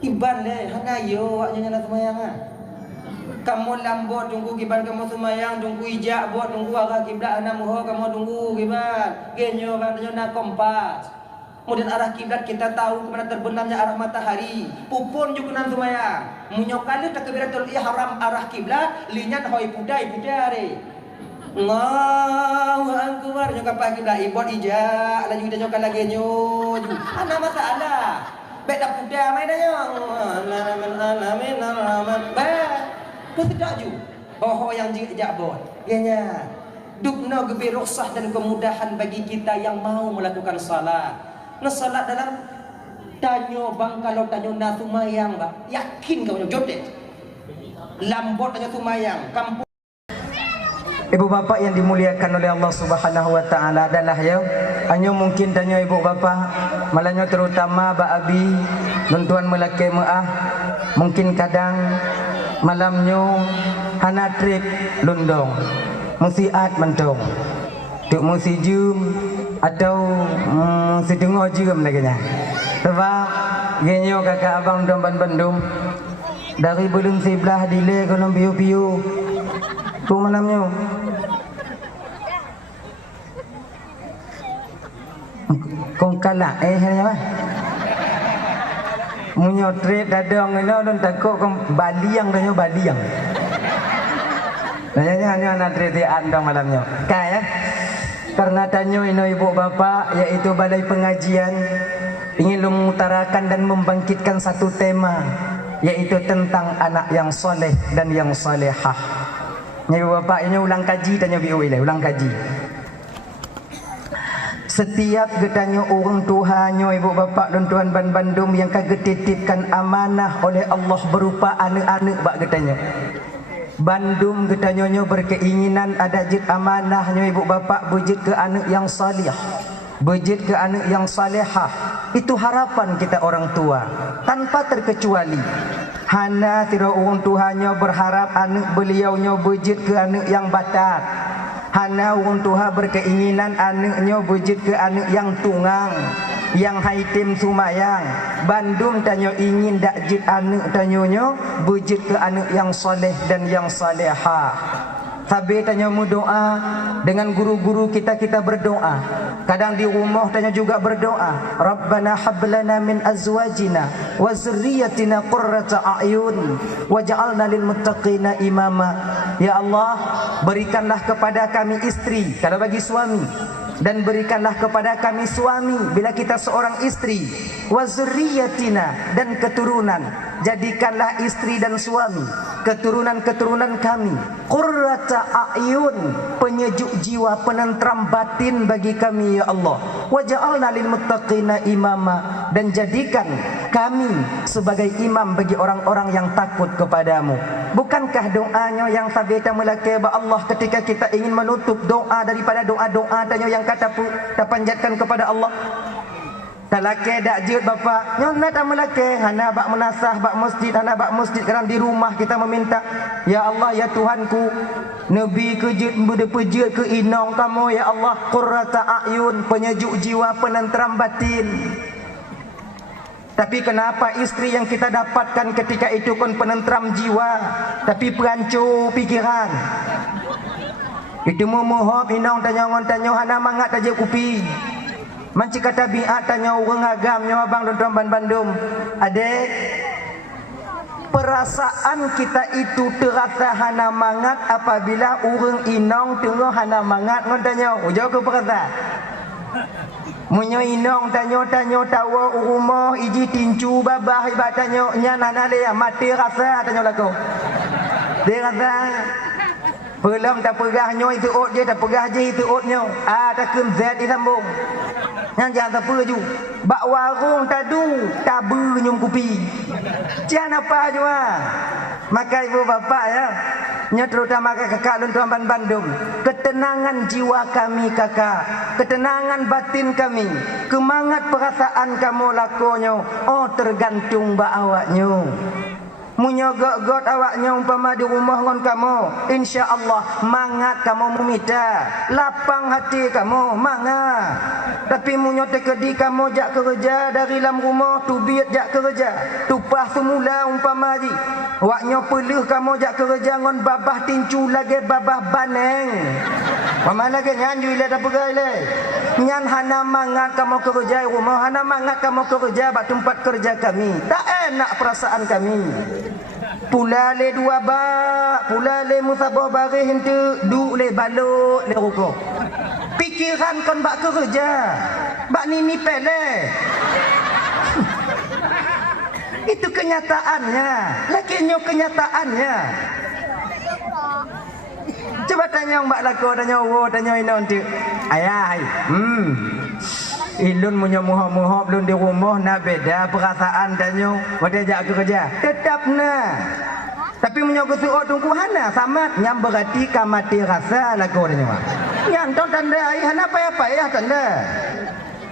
Kiban le, hanayo waknya nak semayang ah. Kamu lambot tunggu kiban kamu semayang, tunggu ijak buat tunggu arah kiblat anak muho kamu tunggu kiban. Genyo katanya nak kompas. Kemudian arah kiblat kita tahu kemana terbenamnya arah matahari. Pupun juga nan semayang. Munyokali takbiratul ihram arah kiblat, linyat hoi pudai. Allahu akbar nyoka pa kiblat ibot ijak laju kita nyoka lagi nyo. Ana masalah. Beda puda main aja. Alamin. Kau tidak ju. Oh yang jak bot. Ianya. Dukna gebi rukhsah dan kemudahan bagi kita yang mau melakukan salat. Salat dalam tanyo bang kalau tanyo na sumayang ba. Yakin kau jodet. Lambot tanyo sumayang. Kampung Ibu bapak yang dimuliakan oleh Allah Subhanahu wa taala adalah ya hanya mungkin tanya ibu bapak malahnya terutama ba abi tuan melaki maah mungkin kadang malamnya hana trip lundong musiat mentung tuk musi jum atau si dengar jum lagi sebab genyo kakak abang domban Bandung dari belum sebelah dile kono piu-piu tu malamnya kong kalah apa munyotret dadang ini dan takut kong baliang danyo baliang hanya anak tretian dong malamnya kaya karena tanyo ino ibu bapak yaitu balai pengajian ingin mengutarakan dan membangkitkan satu tema yaitu tentang anak yang soleh dan yang solehah. Ibu bapak ini ulang kaji tanyo biuile ulang kaji. Setiap getanya orang Tuhannya ibu bapak dan tuan ban Bandung yang kagak titipkan amanah oleh Allah berupa anak-anak bak getanya. Bandung getanya berkeinginan ada jid amanahnya ibu bapak bujit ke anak yang salih. Bujit ke anak yang salehah. Itu harapan kita orang tua tanpa terkecuali. Hana tidak orang Tuhannya berharap anak beliaunya bujit ke anak yang batat. Hana orang tua berkeinginan anaknya bujit ke anak yang tunggang, yang haitim sumayang. Bandung tanya ingin dak jid anak tanyonya bujit ke anak yang soleh dan yang salehah. Sabi tanya mu doa dengan guru-guru kita berdoa. Kadang di rumah tanya juga berdoa. Rabbana hablana min azwajina wa zurriyyatina qurrata a'yun waj'alna lil muttaqina imama. Ya Allah, berikanlah kepada kami istri kalau bagi suami dan berikanlah kepada kami suami bila kita seorang istri wa zurriyyatina dan keturunan. Jadikanlah istri dan suami keturunan-keturunan kami qurrata a'yun, penyejuk jiwa, penentram batin bagi kami ya Allah. Waj'alna lil muttaqina imama, dan jadikan kami sebagai imam bagi orang-orang yang takut kepadamu. Bukankah doanya yang sabita melaki ba Allah ketika kita ingin menutup doa daripada doa-doa tanya yang kata panjatkan kepada Allah? Tak laki dak jut bapa nyo nak tak melaki hana bak menasah bak masjid hana bak masjid kerana di rumah kita meminta ya Allah ya Tuhanku nabi ke jut bude pejut ke inong kamu ya Allah qurrata a'yun, penyejuk jiwa, penentram batin. Tapi kenapa istri yang kita dapatkan ketika itu kon penentram jiwa tapi perancur pikiran. Itu mohon inong tanya hana mangat aja kupi. Manci kata biat tanya orang agamnya abang dan tuan Bandung. Adek, perasaan kita itu terasa hana mangat apabila orang inong tengah hana mangat ngon tanya. Ujau ke perasa. Munyo inong tanya tawa rumah iji tincu babah ibat tanya nya nana le mati rasa tanya lagu. Dia rasa belum tak pegah nyo itu ot dia tak pegah je itu otnya. Tak kem zat disambung. Yang jangan tak perju. Bak warung tadu tabu nyum kupi. Jangan apa jua. Maka ibu bapak ya, nya terutama kakak dan tuan Bandung, ketenangan jiwa kami kakak, ketenangan batin kami, kemangat perasaan kamu lakonyo, oh tergantung ba awaknyo. Munyogok-got awaknya umpama di rumah ngon kamu, insya-Allah mangat kamu memita, lapang hati kamu mangat. Tapi munyo tekedi kamu jak kerja dari dalam rumah tubit jak kerja, tupah semula umpama ji. Waknya pelih kamu jak kerja ngon babah tincu lagi babah baneng. Pama lagi nyan ju ile dah pegai le. Nyan hana mangat kamu kerja rumah, hana mangat kamu kerja bak tempat kerja kami. Tak enak perasaan kami. Pula le dua bak, pula le musabah barih hente, duk le balut le rukuk. Pikiran kon bak kerja, bak nini pele. Itu kenyataannya, lakinyo kenyataannya. Coba tanya mbak lako, tanya wo, tanya inon tu. Ayah, ilun punya muhab-muhab lun di rumah na beda perasaan tanya pada jak kerja tetap na. Tapi punya kesuot tungku hana samat nyam berarti kamati rasa lagu tanya. Nyantau tanda ai hana apa-apa ya tanda.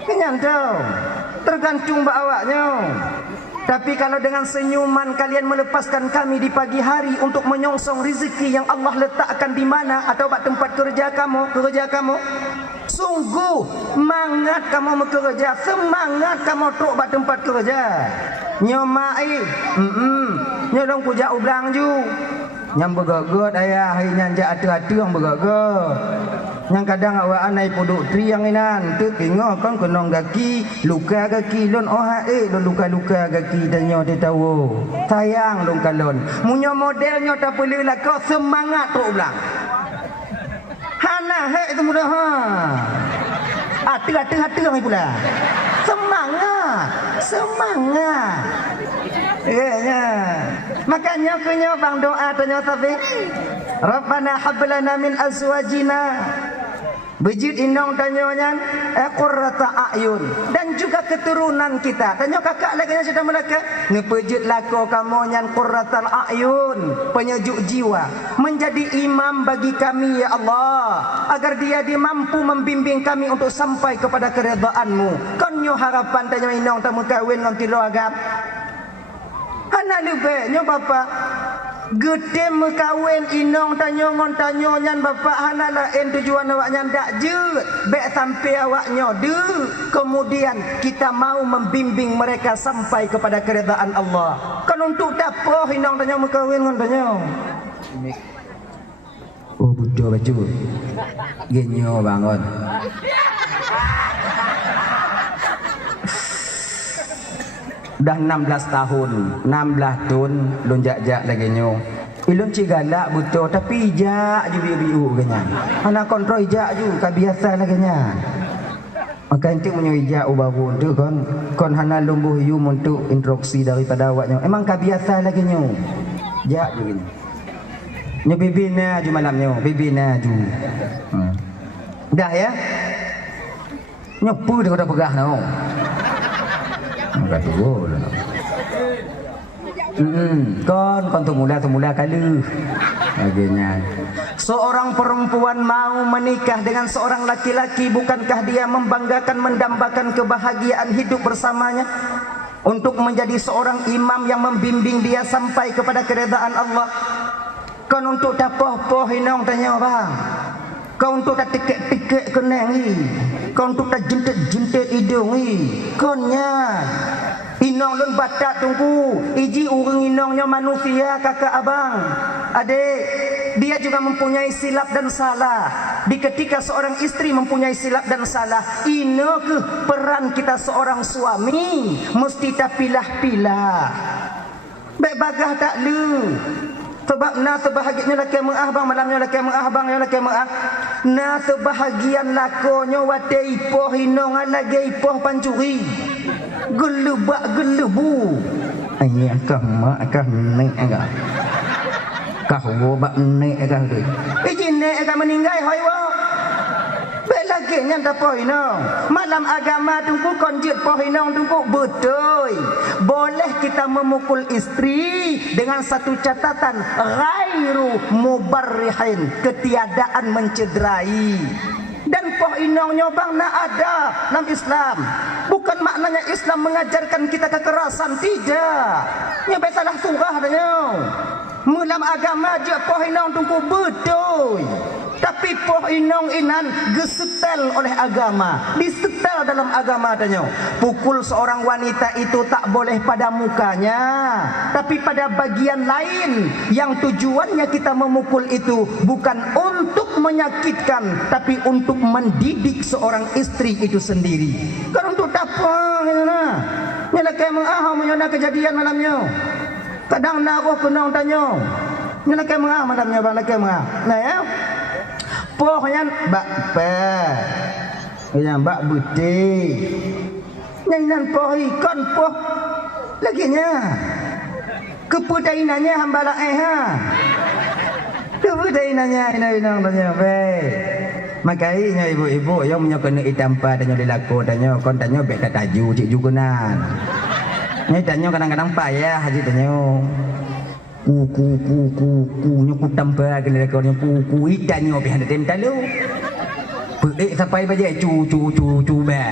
Nyantau tergantung mbak awaknya. Tapi kalau dengan senyuman kalian melepaskan kami di pagi hari untuk menyongsong rezeki yang Allah letakkan di mana atau bak tempat kerja kamu, sungguh mangat kamu bekerja, semangat kamu truk bak tempat kerja. Nyomai, nyodong kujak ublang ju. Nyam begagot ayah, nyam jak atu-atu yang begagot. Yang kadang awak anai podok tri yang inan, tu tengok kan kenong kaki, luka kaki lon lon luka-luka kaki tanya dia tahu. Sayang lon kalon. Munyo modelnya tak perlu lah kau semangat truk ublang. Hana itu mudah ha. Atu ni pula. Semangat. Ya. Makanya kunyo bang doa tanya sabi. Rabbana hab lana min azwajina. Bejit inong tanyonya qurrata ayun dan juga keturunan kita. Tanyo kakak lagi yang sudah melaka ngepejit lako kamu nyan qurratal ayun, penyejuk jiwa, menjadi imam bagi kami ya Allah, agar dia mampu membimbing kami untuk sampai kepada keridhaan-Mu. Konyo harapan tanyo inong tamu kawin ngon tilo agam. Hana lube nyo bapa gede mekawin inong tanyo ngon tanyo nyan bapak hana lain tujuan awaknya ndak je bek sampai awaknya de kemudian kita mau membimbing mereka sampai kepada keridhaan Allah. Kan untuk dapoh inong tanyo mekawin ngon tanyo. Oh budo baju. Genyo bangun. Dah 16 tahun, 16 tahun lun jak-jak lagi nyo. Ilun cigalak betul tapi jak je biu-biu ganya. Ana kontrol jak ju ka biasa lagi nya. Maka entik menyo jak baru tu kon hana lumbuh yu untuk instruksi daripada awaknya. Emang ka biasa lagi nyo. Jak ju gini. Nyo bibina ju malam nyo, bibina ju. Dah ya. Nyopu dah pegah nau. Enggak dulu lah. Kon tumula kali. Akhirnya seorang perempuan mau menikah dengan seorang laki-laki, bukankah dia membanggakan, mendambakan kebahagiaan hidup bersamanya untuk menjadi seorang imam yang membimbing dia sampai kepada keridhaan Allah? Kon untuk dapoh-poh inong tanya bang. Kau untuk tak tikek-tikek kenang ni. Kau untuk tak jentet-jentet hidung ni. Konnya inong lun batak tunggu. Iji urang inongnya manusia kakak abang. Adik, dia juga mempunyai silap dan salah. Di ketika seorang istri mempunyai silap dan salah, ino ke peran kita seorang suami mesti tak pilah-pilah. Baik bagah tak lu. Sebab na sebahagiannya laki mengah malamnya laki mengah na sebahagian lakonyo wate ipoh inong lagi ipoh pancuri gelubak gelubu ayah kah mak kah nek agak kah wo bak nek agak tu izin nek agak meninggal hoi wo lagi nya tak poinong malam agama tungku konjut poinong tungku betul boleh kita memukul istri dengan satu catatan ghairu mubarrihin, ketiadaan mencederai. Dan poinong nyobang na ada dalam Islam bukan Bukan maknanya Islam mengajarkan kita kekerasan, tidak. Nya salah surah dah. Mulam agama je poh inong tungku betul. Tapi poh inong inan gesetel oleh agama, disetel dalam agama tanya. Pukul seorang wanita itu tak boleh pada mukanya, tapi pada bagian lain yang tujuannya kita memukul itu bukan untuk menyakitkan, tapi untuk mendidik seorang istri itu sendiri. Kan untuk apa ngena? Nyala kemah menyana kejadian malamnya. Kadang naruh kenong tanya. Nyala kemah malamnya bang kemah. Nah ya. Pohnya bak pe, yang bak budi, nyanyian poh ikan poh, lagi nya, kepudainannya hamba lah kepudainannya ini tanya pe, makanya ibu-ibu yang punya kena itampa tanya dilaku tanya, kon tanya bek taju cik jugunan, ni tanya kadang-kadang payah haji tanya. Ku nyoku tambah kena rekornya ku ikannya pihak tem talu pelik sampai baje cu ba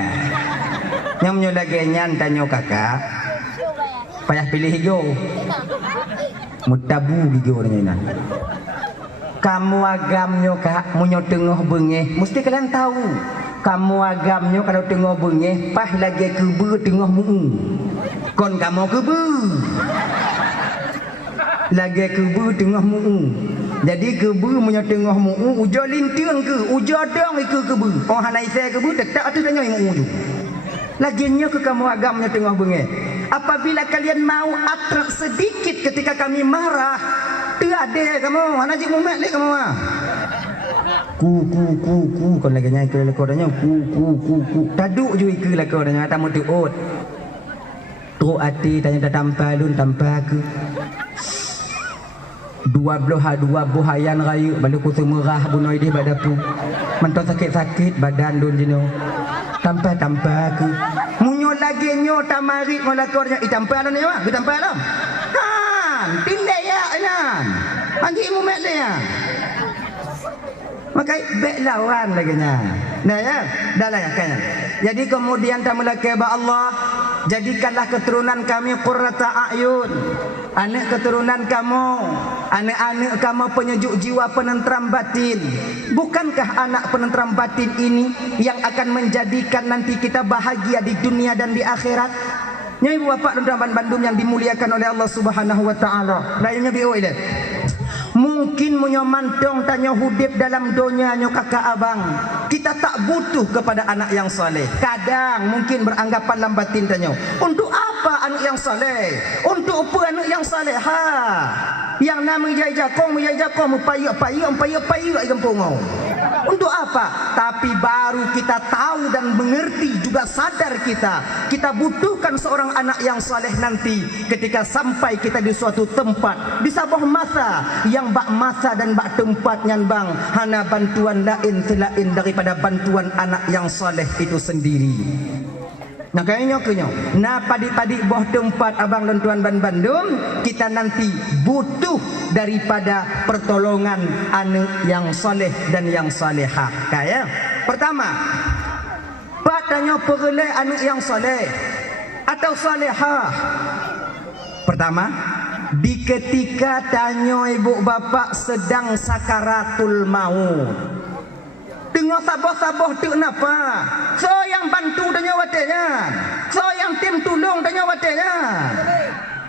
yang menyo lagi nyan tanyo kakak payah pilih hijau mutabu hijau dengan kamu agamnya kak munyo tengah bengeh mesti kalian tahu kamu agamnya kalau tengah bengeh pah lagi kebu tengah muu kon kamu kebu lagi kebu tengah muu. Jadi kebu punya tengah muu ujo lintiang ke ujo dong ke kebu. Oh hanai saya kebu tetap tu tanya muu tu. Laginya ke kamu agamnya tengah bengeh. Apabila kalian mau atrak sedikit ketika kami marah, tiada kamu hanajik mumet lek kamu ah. Ku kon lagi nyai ke lekornya ku. Taduk je ke lekornya tamu tuut. Tu ati tanya tampalun tanpa ke. Dua buhayan rayu balik ku semerah bunoi di badapu mentok sakit badan dun jino tanpa ke munyo lagi nyo tamari ngolakornya itampa ni wa itampa lam han tindai ya nan anji mu mek ya makai bek lawan lagi nya nah ya dah lah kan jadi kemudian tamula keba Allah jadikanlah keturunan kami qurrata ayun anak keturunan kamu anak-anak kamu penyejuk jiwa penentram batin. Bukankah anak penentram batin ini yang akan menjadikan nanti kita bahagia di dunia dan di akhirat? Nyai bapak dan Bandung yang dimuliakan oleh Allah Subhanahu wa taala. Lainnya bioi mungkin munyo mantong tanya hudip dalam dunia nyo kakak abang. Kita tak butuh kepada anak yang soleh. Kadang mungkin beranggapan lambatin tanya. Untuk apa anak yang soleh? Untuk apa anak yang soleh? Yang nama jajakong payu kampung. Untuk apa? Tapi baru kita tahu dan mengerti juga sadar kita butuhkan seorang anak yang saleh nanti ketika sampai kita di suatu tempat di sebuah masa yang bak masa dan bak tempatnya bang hana bantuan lain selain daripada bantuan anak yang saleh itu sendiri. Nah kayaknya nah padi-padi boh tempat abang dan tuan Bandung kita nanti butuh daripada pertolongan anak yang soleh dan yang salehah. Kaya pertama patanya perle anak yang soleh atau salehah. Pertama di ketika tanya ibu bapa sedang sakaratul maut. Tengok saboh-saboh tu kenapa? So yang bantu tanya watenya. So yang tim tolong tanya watenya.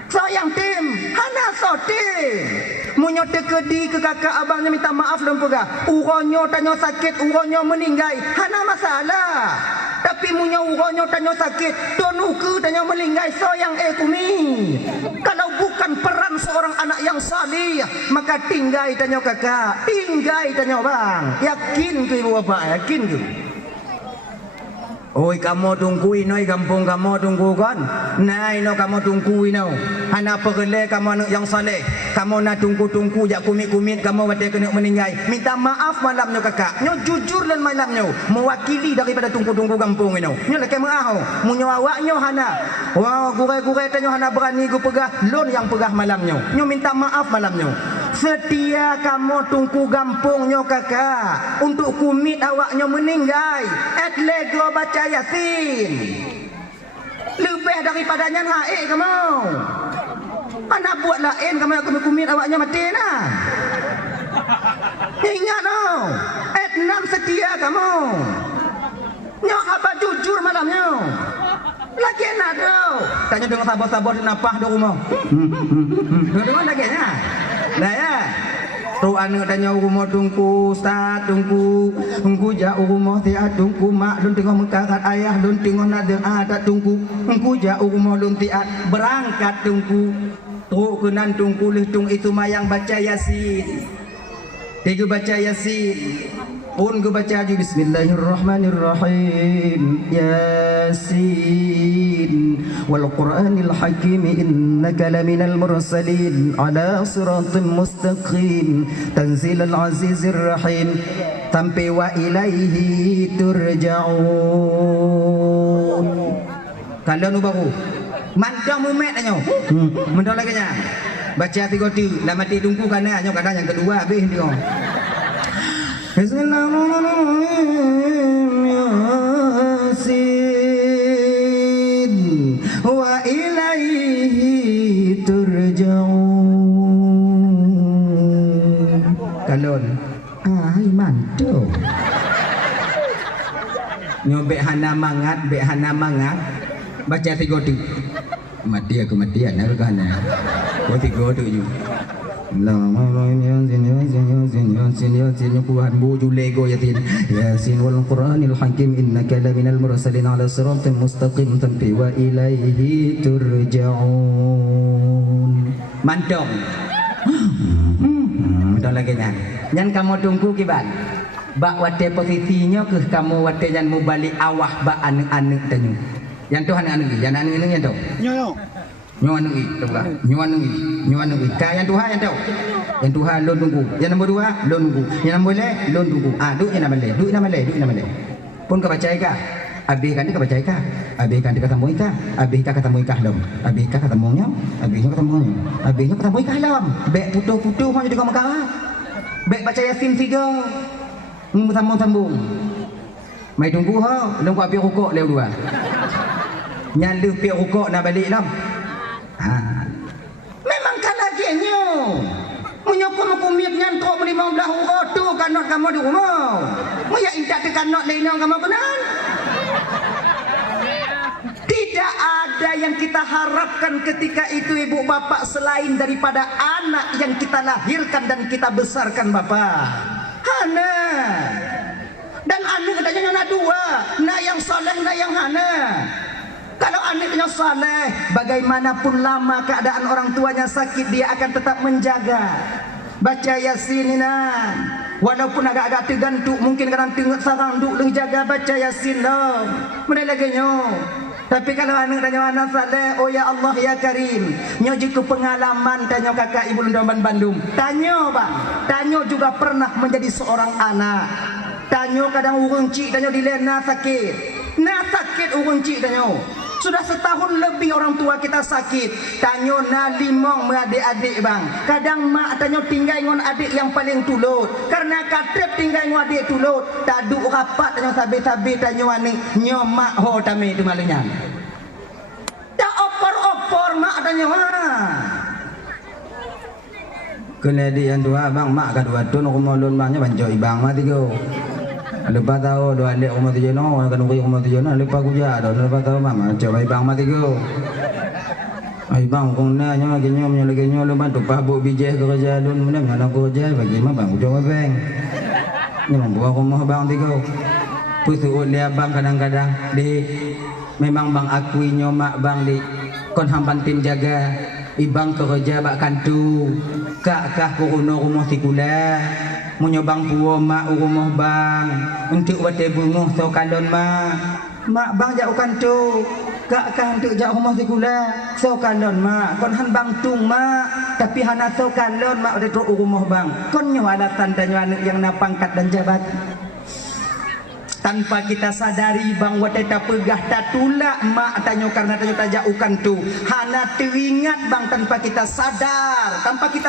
So yang tim hana so tim. Munyo tekedi ke kakak abangnya minta maaf dan pegah. Uronyo tanya sakit, uronyo meninggal. Hana masalah. Tapi munyo uronyo tanya sakit, tonuku tanya meninggal. So yang kumi. Kalau bukan peran seorang anak yang salih, maka tinggal tanya kakak, tinggal tanya bang. Yakin ke ibu bapak? Yakin ke? Oi kamu tungguin oi kampung kamu tunggu kan. Nah ino kamu tungguin ino. Hana perle kamu anak yang saleh. Kamu nak tunggu jak kumit kamu wate kena meninggal. Minta maaf malamnya kakak. Nyo jujur dan malamnya mewakili daripada tunggu kampung ino. Nyo lek maaho. Munyo awaknyo hana. Wah gurai-gurai tanyo hana berani gu pegah lon yang pegah malamnya. Nyo minta maaf malamnya. Setia kamu tunggu gampungnya kakak untuk kumit awaknya meninggal. Lego baca Yasin. Lebih daripadanya haik kamu. Anak buat lain kamu nak kumit awaknya mati nah. Ingat no. Etnam setia kamu. Nyok apa jujur malamnya. Lagi enak tau. Tanya dengan sabar-sabar napah di rumah. Dengar lagi nya. Dah ya. Tu anak tanya rumah tungku, ustaz tungku, tungku jauh rumah tiada tungku, mak dun tengok mengkarat ayah dun tengok nak ada tungku, tungku jauh rumah dun tiada berangkat tungku, tu kenan tungku leh tung itu mayang baca yasin, tiga baca yasin, pun ke baca ju Bismillahirrahmanirrahim, yasin, wal Qur'anil hakim innaka laminal mursalin ala siratim mustaqim tanzilal azizir rahim sampai wa ilaihi turja'un. Kalau nu baru mantang mumet nyo mendol lagi nya baca 3 tu dah mati tunggu kana nyo kadang yang kedua habis dia. Bismillahirrahmanirrahim, yasin wa ilaihi turja'un. Kalon ai mantap. Nyobek hana mangat baca 3 tu. Mati aku matian aku kana. Kau 3 tu je. Yasin Tuhan buju lego yasin yasin wal Qur'anil hakim innaka laminal mursalin ala siratin mustaqim sampai wa ilaihi turja'un. Mantap. Dah lagi nya. Nyan kamu tunggu kiban. Bak wate posisinya ke kamu wate yang mau balik awah bak anak-anak tanya. Yang Tuhan anak yang anak ini yang tahu. Nyuan nungi, tahu tak? Nyuan nungi. Kaya yang Tuhan yang tahu. Yang Tuhan lon tunggu. Yang nombor 2 lon tunggu. Yang nombor le lon tunggu. Duk yang nama le. Pun kau baca ikah. Habis kan dia baca ikah. Habis kan dia ketemu ikah. Habis kan ketemu ikah dalam. Habis kan ketemunya. Habisnya ketemu ikah dalam. Bek putus-putus macam juga makah. Bek baca Yasin 3. Sambung. Mai tunggu ha, long api rokok leu 2. Nyalu pi rokok nak balik lam. Memang kan laginya. Menyokong kumit nyan kau 15 euro tu kanot kamu di rumah. Moya indak te kanot lainang kamu kenan. Tidak ada yang kita harapkan ketika itu ibu bapak selain daripada anak yang kita lahirkan dan kita besarkan bapak. Hana. Dan anak katanya nak 2, nak yang soleh, nak yang hana. Kalau anaknya soleh, bagaimanapun lama keadaan orang tuanya sakit, dia akan tetap menjaga. Baca Yasin ini, walaupun agak-agak tergantuk, mungkin kadang tengok sarang duk leng jaga baca Yasin lah. Mana lagi nyo? Tapi kalau anak tanya anak soleh, oh ya Allah ya Karim, nyo juga pengalaman tanya kakak ibu Lundaman Bandung. Tanya bang, tanya juga pernah menjadi seorang anak. Tanya kadang urung cik tanya dilena sakit. Nah sakit urung cik tanya. Sudah setahun lebih orang tua kita sakit. Tanya na limong adik-adik bang. Kadang mak tanya tinggal dengan adik yang paling tulut. Karena katep tinggal dengan adik tulut. Taduk rapat tanya sabi-sabi tanya ni nyomak ho tami tu malunya. Tak opor-opor mak tanya kena di yang dua bang mak kedua tu nak rumah lun bangnya banjoi bang mati go. Lepas tahu dua adik rumah tujuh no, kan uri rumah tujuh no, lepas kuja dah lepas tahu mama coba bang mati go. Ai bang kong na nya lagi nyom nya lagi nyom lepas tu pabuk bijih kerja lun mana mana kerja bagi mah bang coba bang. Ni membuat rumah bang tigo. Pusuut dia bang kadang-kadang di memang bang akui nyomak bang di kon hampantin jaga. Ibang kerja bak kantu kak kuruno rumah sikula menyobang puo mak rumah bang untuk wate bunguh so kalon mak bang jauh kantu kak untuk jauh rumah sikula so kalon mak kon han bang tung mak tapi hana so kalon mak ada tu rumah bang kon nyo alasan dan anak yang na pangkat dan jabat tanpa kita sadari bang wateta pegah tatulak mak tanyo karena tanyo tajaukan tu hana teringat bang tanpa kita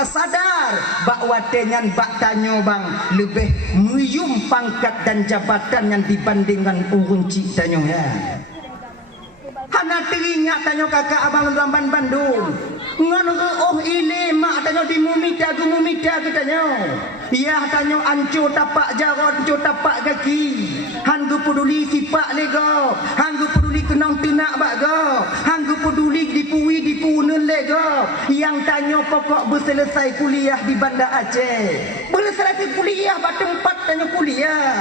sadar bak watenyan bak tanyo bang lebih muyum pangkat dan jabatan yang dibandingkan urun cik tanyo ya Hana teringat tanya kakak abang Lamban Bandung. Ngan oh ile mak tanya di mumita katanya. Ya tanya ancu tapak jarod, ancu tapak kaki. Hanggu peduli sipak lego. Hanggu peduli kenang tenak bago. Hanggu peduli dipui dipunen lego. Yang tanya pokok berselesai kuliah di Banda Aceh. Berselesai kuliah tempat tanya kuliah.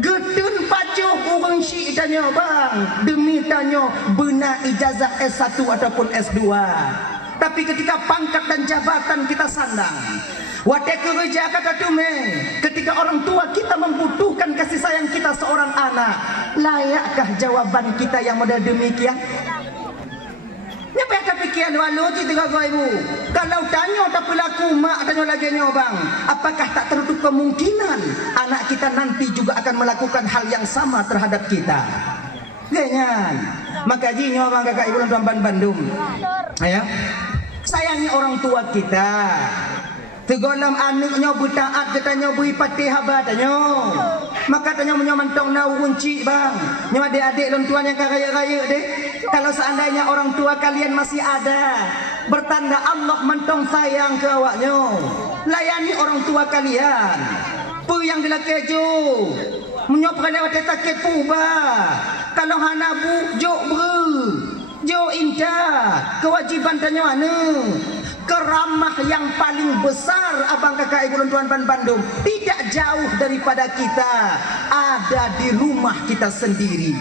Getun pacuh orang syik tanya bang. Demi tanya benar ijazah S1 ataupun S2. Tapi ketika pangkat dan jabatan kita sandang, wadah kerja kata tume, ketika orang tua kita membutuhkan kasih sayang kita seorang anak, layakkah jawaban kita yang model demikian? Nyapa yang kepikiran walau ci tiga ibu. Kalau tanya tak pelaku mak tanya lagi bang, apakah tak tertutup kemungkinan anak kita nanti juga akan melakukan hal yang sama terhadap kita? Ganyan. Maka jinya bang kakak ibu dan Bandung. Ayah, sayangi orang tua kita. Tegolam anaknya bertaat katanya beri Fatihah tanya. Maka tanya menyamantong nau kunci bang. Nyawa adik-adik dan tuan yang kaya-kaya deh. Kalau seandainya orang tua kalian masih ada, bertanda Allah mentong sayang ke awaknya. Layani orang tua kalian. Apa yang dia keju? Menyopkan lewat sakit puba. Kalau hanabu jok ber. Jo indah, kewajiban tanya mana? Keramah yang paling besar abang kakak ibu dan tuan Bandung tidak jauh daripada kita, ada di rumah kita sendiri.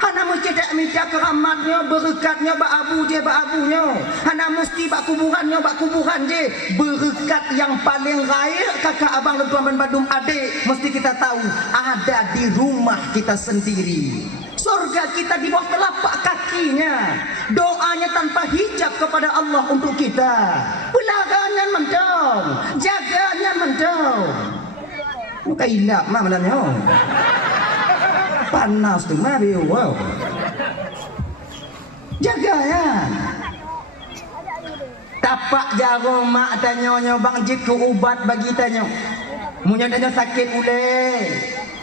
Hana mesti tak minta keramatnya, berkatnya bak abu je bak abunya. Hana mesti bak kuburannya bak kuburan je. Berkat yang paling raya kakak abang dan tuan Bandung adik mesti kita tahu ada di rumah kita sendiri. Surga kita di bawah telapak kakinya. Doanya tanpa hijab kepada Allah untuk kita. Pelaganya mendong, jaganya mendong. Muka hilap mak malamnya. Panas tu mari wow. Jaga ya. Tapak jarum mak tanya bang jik ubat bagi tanya. Munya tanya sakit uleh.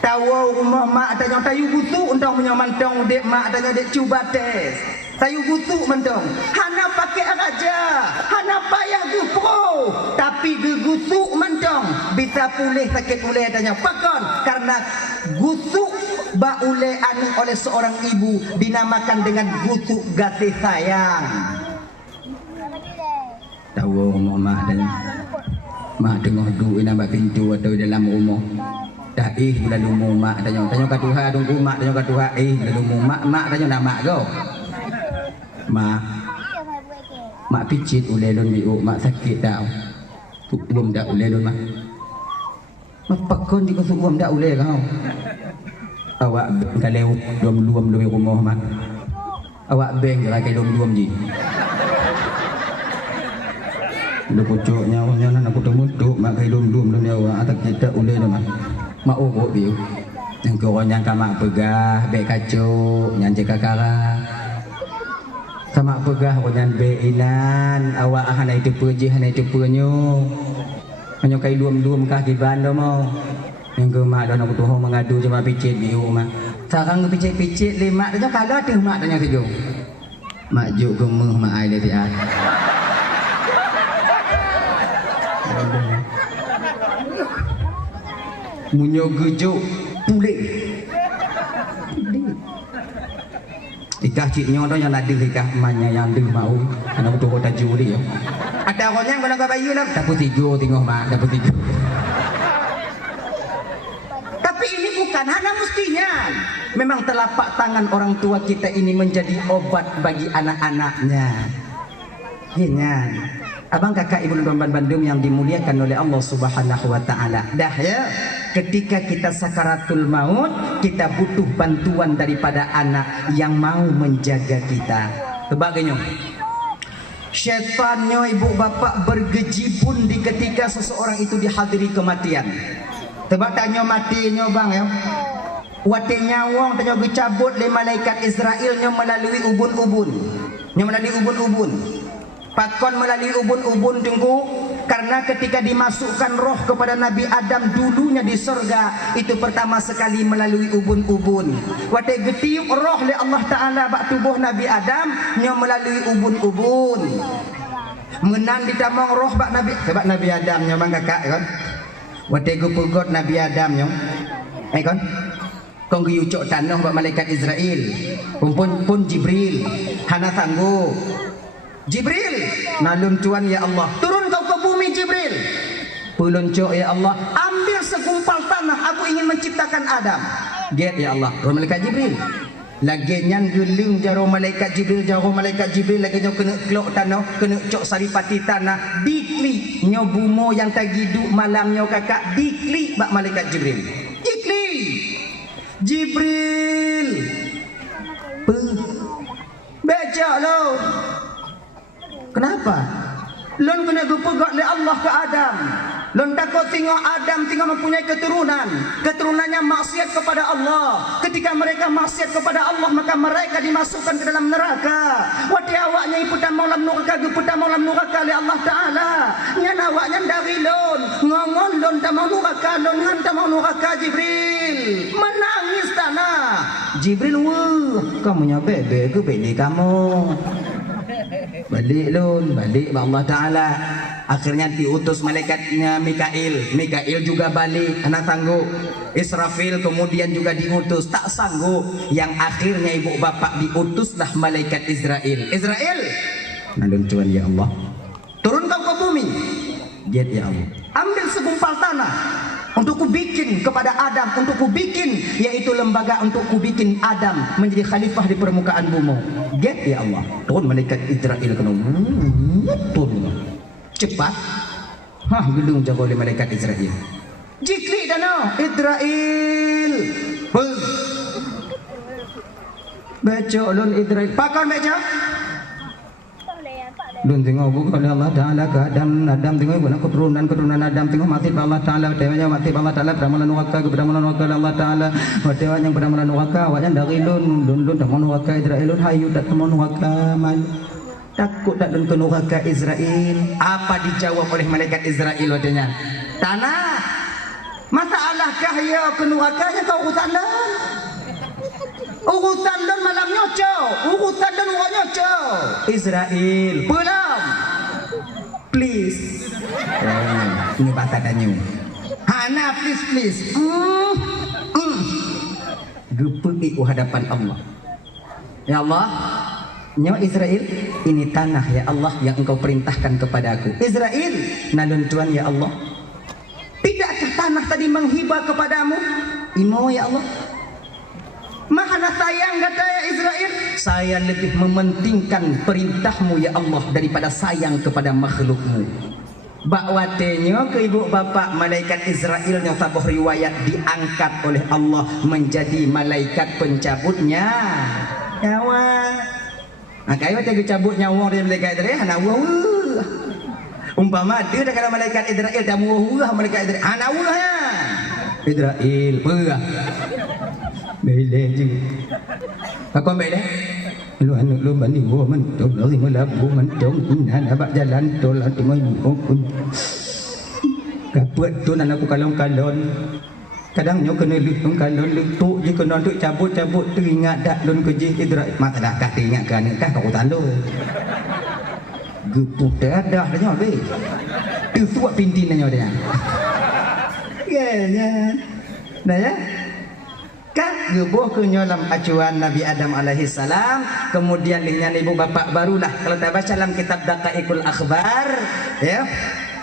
Tahu rumah mak tanya tayu busuk undang punya mantong dek mak tanya dek cuba tes. Tayu busuk mantong. Hana pakai raja, hana payah gupro, tapi gegusuk mantong bisa pulih sakit uleh tanya. Pakon karena gusuk ba uleh anu oleh seorang ibu dinamakan dengan gusuk kasih sayang. Tahu rumah mak tanya. Mak tengah duduk dalam pintu atau dalam rumah. Dah bulan umur mak tanya kat Tuhan tunggu mak tanya kat Tuhan bulan umur mak tanya nak mak kau mak picit ulai don biu mak sakit dah belum dah ulai don mak pakon jika subuh dah ulai kau awak kalau luam lebih rumah mak awak beng kira luam ji lu pucuknya nak ketemu duk mak kai luam dia awak atak kita ulai don mak mak urut biu yang korang yang kamak pegah bek kacau yang cekak kara kamak pegah korang beinan awak hanai tu perji hanai tu penyu hanya kai luam kaki bandar mau yang ke mak dan aku tuh mengadu cuma picit biu mak sekarang picit lemak tanya kagak tu mak tanya sejuk mak juk gemeh mak ai dari ai munyo gejuk pulih ikah ciknya tu yang ada ikah emaknya yang ada mau anak tu kota juri ada orang yang guna bayu lah dapat 3 tengok mak dapat 3 tapi ini bukan hanya mestinya memang telapak tangan orang tua kita ini menjadi obat bagi anak-anaknya Gini abang kakak ibu dan Bandung yang dimuliakan oleh Allah Subhanahu wa taala. Dah ya, ketika kita sakaratul maut, kita butuh bantuan daripada anak yang mau menjaga kita. Sebagainya. Syaitannya ibu bapak bergejibun di ketika seseorang itu dihadiri kematian. Sebab tanya matinya bang ya. Watik nyawang tanya dicabut oleh malaikat Israelnya melalui ubun-ubun. Nya melalui ubun-ubun. Pakon melalui ubun-ubun tunggu Karena ketika dimasukkan roh kepada Nabi Adam dulunya di surga, itu pertama sekali melalui ubun-ubun. Waktu getiup roh oleh Allah Ta'ala bak tubuh Nabi Adam, nya melalui ubun-ubun. Menan ditamong roh bak Nabi, sebab Nabi Adam nya bang kakak kan. Waktu gupugot Nabi Adam nya, kan? Kong guyucok tanah bak malaikat Israel, pun Jibril, hana tangguh. Jibril, nalun tuan ya Allah, turun kau ke bumi Jibril. Peluncuk ya Allah, ambil segumpal tanah, aku ingin menciptakan Adam. Get ya Allah, roh malaikat Jibril. Lagi nyan gelung jaro malaikat Jibril, lagi nyo kena kelok tanah, kena cok saripati tanah, dikli nyo bumo yang tagidu malam nyo kakak, dikli bak malaikat Jibril. Dikli. Jibril. Becak lo. Kenapa? Lon kena gupegat oleh Allah ke Adam. Lon takut tengok Adam tinggal mempunyai keturunan. Keturunannya maksiat kepada Allah. Ketika mereka maksiat kepada Allah, maka mereka dimasukkan ke dalam neraka. Wati awaknya iputan maulam neraka, guputan maulam neraka oleh Allah Ta'ala. Nyan awaknya dari lon. Ngongon lon tak mau neraka, lon ngan tak mau neraka Jibril. Menangis tanah. Jibril, wah, kamu bebe ke bini kamu. Balik lun, balik Allah Ta'ala. Akhirnya diutus malaikatnya Mikail. Mikail juga balik, anak sanggup. Israfil kemudian juga diutus, tak sanggup. Yang akhirnya ibu bapak diutuslah malaikat Israel. Israel, nalun Tuhan ya Allah, turun kau ke bumi. Get ya Allah, ambil segumpal tanah untuk ku bikin kepada Adam, untuk ku bikin yaitu lembaga untuk ku bikin Adam menjadi khalifah di permukaan bumi. Get ya Allah, turun malaikat Israel kena turun cepat. Hah, gedung jago oleh malaikat Israel. Jikli dana Israel. Baca ulun Israel. Pakon baca. Lun tengok bukan Allah Ta'ala ke Adam tengok guna keturunan Adam tengok mati Allah Ta'ala dewanya mati Allah Ta'ala beramulan neraka beramulan neraka Allah Ta'ala dewa yang beramulan neraka awaknya dari lun tamun neraka Israel hayu dak tamun neraka man takut tak lun ke neraka Israel. Apa dijawab oleh malaikat Israel wadanya? Tanah, masalahkah ya ke nerakanya kau urusan dan urusan dan malam nyoco, urusan dan urusan nyoco Israel belum, please. Ini bata danyu hana please gepeki hadapan Allah. Ya Allah, nyo Israel, ini tanah ya Allah yang engkau perintahkan kepadaku. Israel, nalun Tuhan ya Allah, tidakkah tanah tadi menghibah kepadamu? Imo ya Allah, mahana sayang kata ya Israel, saya lebih mementingkan perintahmu ya Allah daripada sayang kepada makhlukmu. Bakwatenyo ke ibu bapak malaikat Israel yang sabuh riwayat diangkat oleh Allah menjadi malaikat pencabutnya nyawa. Makanya waktu cabut nyawa dari malaikat Israel hana wah. Umpama dia dah kata malaikat Israel dah wah malaikat Israel hana wah ya. Israel berah. Bele je. Aku ambil dah. Lu anu lu bani wo man tu lari melabu man tong nan abak jalan tol atu mai pun. Kaput tu nan aku kalon-kalon. Kadang nyo kena lutong kalon lutuk je kena duk cabut-cabut teringat dak don kerja Israel. Mak dah kah teringat kan kah kau talo. Gepuk dah dah nyo be. Tu suap pintin nyo dia. Kayaknya. Dah ya. Kan gebuh ke nyolam acuan Nabi Adam alaihi salam, kemudian dengan ibu bapak barulah kalau kita baca dalam kitab Daqaiqul Akhbar ya,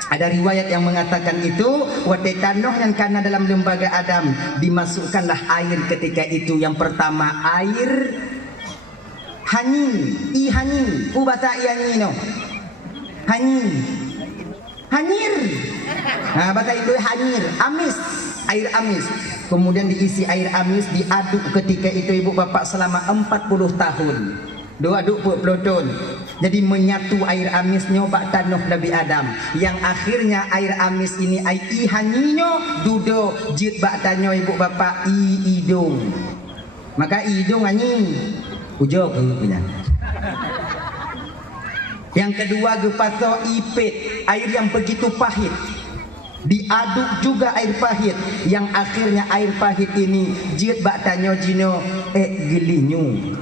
ada riwayat yang mengatakan itu waktu tanah yang karena dalam lembaga Adam dimasukkanlah air ketika itu. Yang pertama air hanin, i hanin, ubata i hanin no. Hanin. Hanyir. Nah, bahasa itu hanyir, amis, air amis. Kemudian diisi air amis, diaduk ketika itu ibu bapak selama 40 tahun. Aduk peloton. Jadi menyatu air amisnya bak tanah Nabi Adam. Yang akhirnya air amis ini air ihaninyo dudo jid bak tanah ibu bapak hidung. Maka hidung anjing. Ujok punya. Yang kedua gepato ipit, air yang begitu pahit. Diaduk juga air pahit, yang akhirnya air pahit ini jiet bak tanyo jino gelinyu.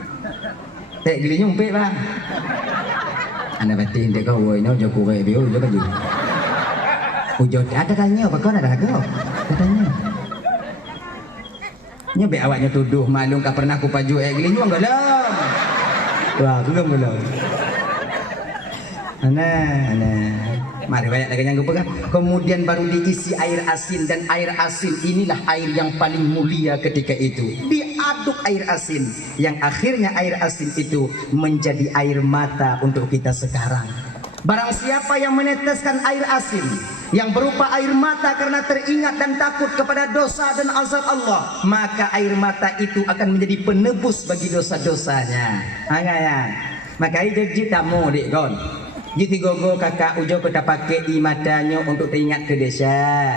Gelinyu pe bang. Anda batin dia kau woi no joko woi bio jo kan ju. Ujo ada tanya apa kau ada kau? Katanya. Nya be awaknya tuduh malung ka pernah ku paju gelinyu enggak lam. Wah, belum. Ana. Mari banyak lagi yang pegang. Kemudian baru diisi air asin, dan air asin inilah air yang paling mulia ketika itu. Diaduk air asin, yang akhirnya air asin itu menjadi air mata untuk kita sekarang. Barang siapa yang meneteskan air asin yang berupa air mata karena teringat dan takut kepada dosa dan azab Allah, maka air mata itu akan menjadi penebus bagi dosa-dosanya. Maka itu tamu dik kon. Jadi gogo kakak ujo kita pakai imatanyo untuk teringat ke desa.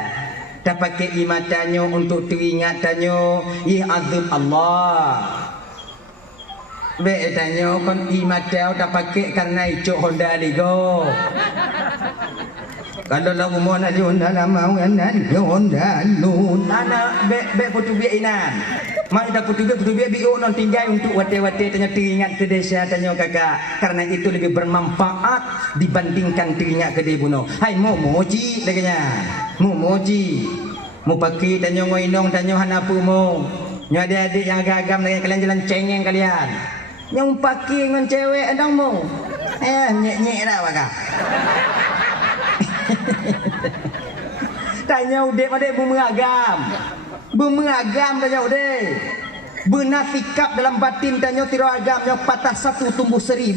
Kita pakai imatanyo untuk teringat tanyo azab Allah. Be tanyo kon imatau tak pakai karena icok Honda ligo. Kalau lagu mau nak Honda lama nganan Honda nun. Anak be putu be inan. Mak dah putu be bio non tinggal untuk wate-wate tanya teringat ke desa tanyo kakak. Karena itu lebih bermanfaat dibandingkan teringat ke debuno. Hai momoji laganya. Momoji. Mau pakai tanyo ngoinong tanyo hanapu mo. Nyo adik-adik yang agak-agam lagi kalian jalan cengeng kalian. Yang pakai dengan cewek endang mo. Nyek-nyek dah bakal. Tanya udah pada bermengagam tanya udah bernafikap dalam batin tanya tiro agamnya patah satu tumbuh 1000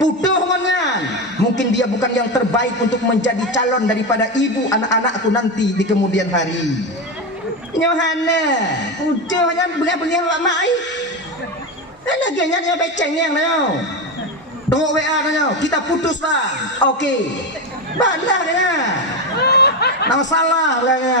putuh ngongan. Mungkin dia bukan yang terbaik untuk menjadi calon daripada ibu anak-anakku nanti di kemudian hari. Nyohana udah kan beliau Pak Mai lagi nyanyi beceng yang tanya tunggu WA tanya kita putus lah. Oke balah kena nama salah kena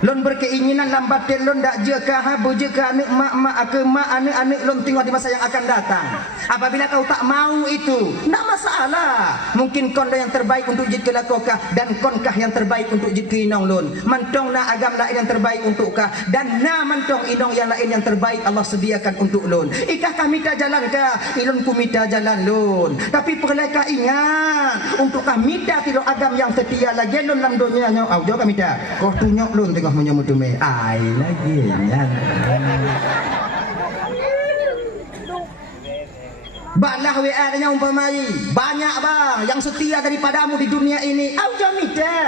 lon berkeinginan lambatin lon dak jeka habu jeka anak mak ke mak anak lon tengok di masa yang akan datang. Apabila kau tak mau itu tak masalah, mungkin kon yang terbaik untuk jika lakokah dan konkah yang terbaik untuk jika inong lon mantong na agam lain yang terbaik untuk kah dan na mantong inong yang lain yang terbaik Allah sediakan untuk lon. Ikah kami tak jalan kah ilon ku minta jalan lon, tapi perleka ingat untuk kami tak tidak agam yang setia lagi lon dalam dunia nyo au jo kami tak kau tunjuk lon tengah menyambut dume ai lagi ya. Balah WA nya umpamai banyak bang yang setia daripadamu di dunia ini au jo mita.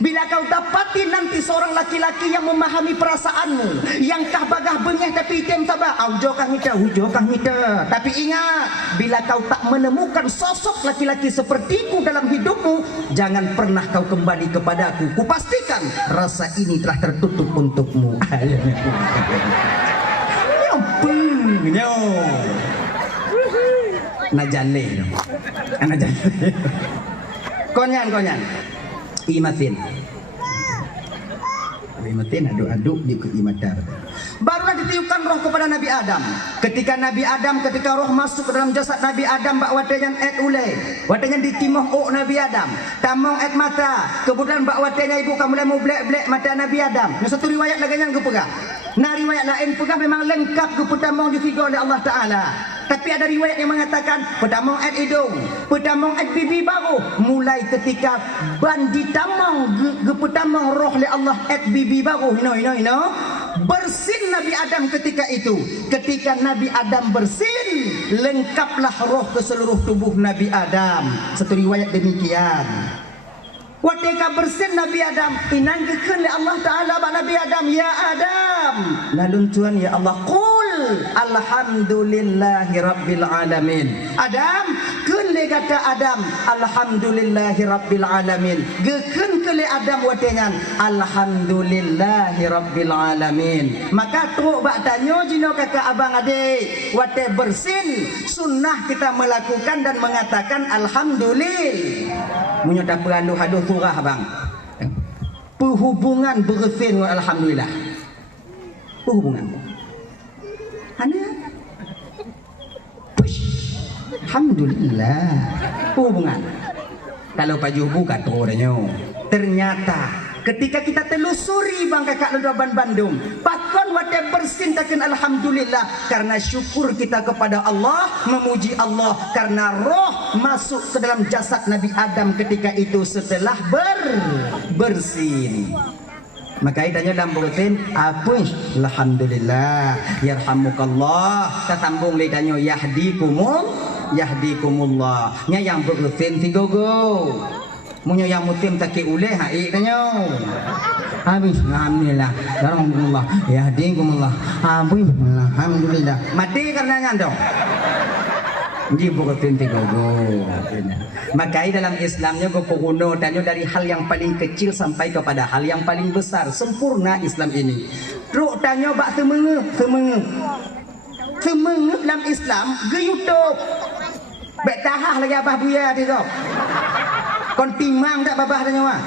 Bila kau dapati nanti seorang laki-laki yang memahami perasaanmu, yang kah bagah bengeh tapi item tabah, aujokah mita. Tapi ingat, bila kau tak menemukan sosok laki-laki sepertiku dalam hidupmu, jangan pernah kau kembali kepadaku. Kupastikan rasa ini telah tertutup untukmu. Nyo. Najale. Konyan. Imatin aduk di keimatar. Barulah ditiupkan roh kepada Nabi Adam. Ketika roh masuk ke dalam jasad Nabi Adam, bak wateyan et ule, wateyan ditimoh Nabi Adam, tamong et mata. Kemudian bak watenya ibu kamu mulai mau blek mata Nabi Adam. Yang satu riwayat lagi yang gepegah. Nah riwayat lain pegah memang lengkap keputamong juga oleh Allah Taala. Tapi ada riwayat yang mengatakan petamong et hidung, petamong et bibi baru. Mulai ketika bandi tamong gepetamong roh le Allah et bibi baru. Ino. Bersin Nabi Adam ketika itu. Ketika Nabi Adam bersin, lengkaplah roh ke seluruh tubuh Nabi Adam. Satu riwayat demikian. Watika bersin Nabi Adam, inangkeun le Allah Taala ba Nabi Adam, ya Adam. Lalu Tuhan ya Allah qul alhamdulillahi rabbil alamin. Adam keun le kata Adam alhamdulillahi rabbil alamin. Gekeun ke le Adam watengan alhamdulillahi rabbil alamin. Maka tu bak tanyo jino kakak abang adik, wate bersin sunnah kita melakukan dan mengatakan alhamdulillah. Munyo tak perlu haduh surah bang. Perhubungan bersin alhamdulillah. Perhubungan. Ana. alhamdulillah. Hubungan. Kalau paju buka tuh ternyata ketika kita telusuri bang kakak Ledoban Bandung, pakon wate bersin takin alhamdulillah karena syukur kita kepada Allah, memuji Allah karena roh masuk ke dalam jasad Nabi Adam ketika itu setelah bersin. Maka itanya dalam bersin apa? Alhamdulillah, yarhamukallah. Kita sambung litanya yahdikumullah. Nya yang bersin tigogo. Munyo yang mutim taki uleh hai tanya. Habis alhamdulillah. Alhamdulillah. Yahdikumullah. Alhamdulillah. Mati karena dong. Di bersin tigogo. Maka dalam Islamnya gopoguno tanya dari hal yang paling kecil sampai kepada hal yang paling besar. Sempurna Islam ini. Truk tanya bak semengep dalam Islam ke YouTube. Bek tahah lagi abah buya dia tu. Kon timang tak babah tanya wah.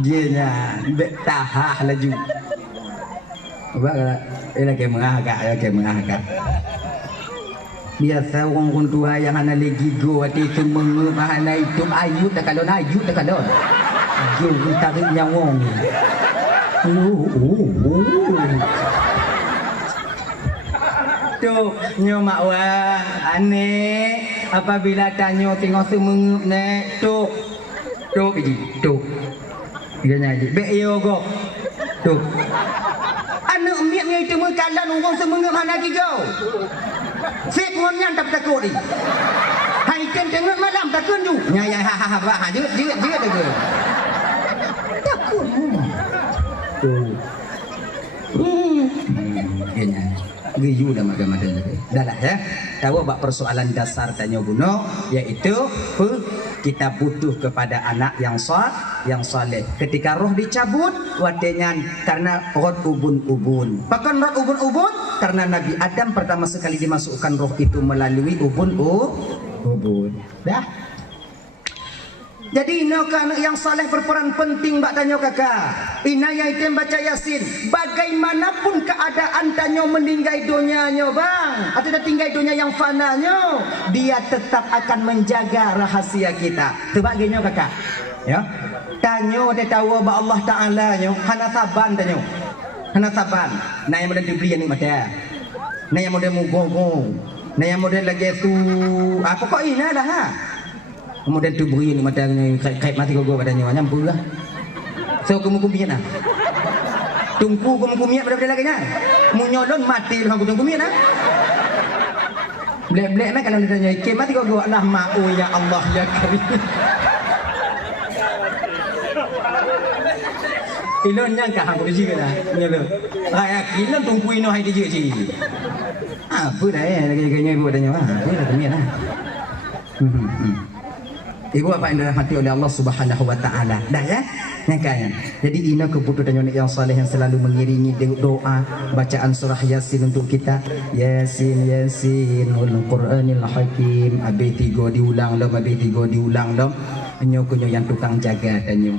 Dia nya bek tahah laju. Abah lagi mengagak. Biasa orang tua yang ana lagi go hati tu mengubah ana itu ayu tak kalon. Gil tarik nyawong. Tuh nyomak wah aneh apabila tanya tengok semengup nek tuh biji tuh dia nyanyi be yo go tuh anak miaknya itu mengkalan orang semengup mana kigau sip ngonyan tak takut ni hai ken tengok malam takut tu nyai ha bah dia tu takut tuh dia geyu dah makan-makan dah lah ya. Tahu bak persoalan dasar tanya buno yaitu kita butuh kepada anak yang saleh. Ketika roh dicabut wadengan karena rod ubun. Bahkan rod ubun karena Nabi Adam pertama sekali dimasukkan roh itu melalui ubun. Dah. Jadi anak yang saleh berperan penting bak tanya kakak. Ina yang item baca Yasin. Bagaimanapun keadaan tanya meninggai dunianya bang, atau dah tinggal dunia yang fananya, dia tetap akan menjaga rahasia kita. Sebab gini kakak, ya. Tanya dia tahu bahwa Allah Taala nyo hana saban tanya. Hana saban. Nah yang model dibeli ni mata. Nah yang model mugogo. Nah yang model lagi tu apa kok ina dah ha. Kemudian tu beri ni mata kait mati gogo badannya nyampur lah. So kumiat nah. Tungku kumiat pada lagi nya. Mu nyolon mati lah ku kumiat nah. Blek-blek nah kalau ditanya ikem mati gogo Allah mau ya Allah ya Karim. Ilon yang kah aku juga dah. Nyolo. Kayak ilon tungku ino hai dia ji. Apa dah lagi-lagi ibu tanya ah. Ini dah kumiat nah. Ibu apa yang dirahmati oleh Allah Subhanahu wa taala. Dah ya? Nyakanya. Jadi ina kebutuhan yang saleh yang selalu mengiringi doa bacaan surah Yasin untuk kita. Yasin wal Qur'anil Hakim. Abi 3 diulang dah, abi 3 diulang dah. Nyo yang tukang jaga tanyo.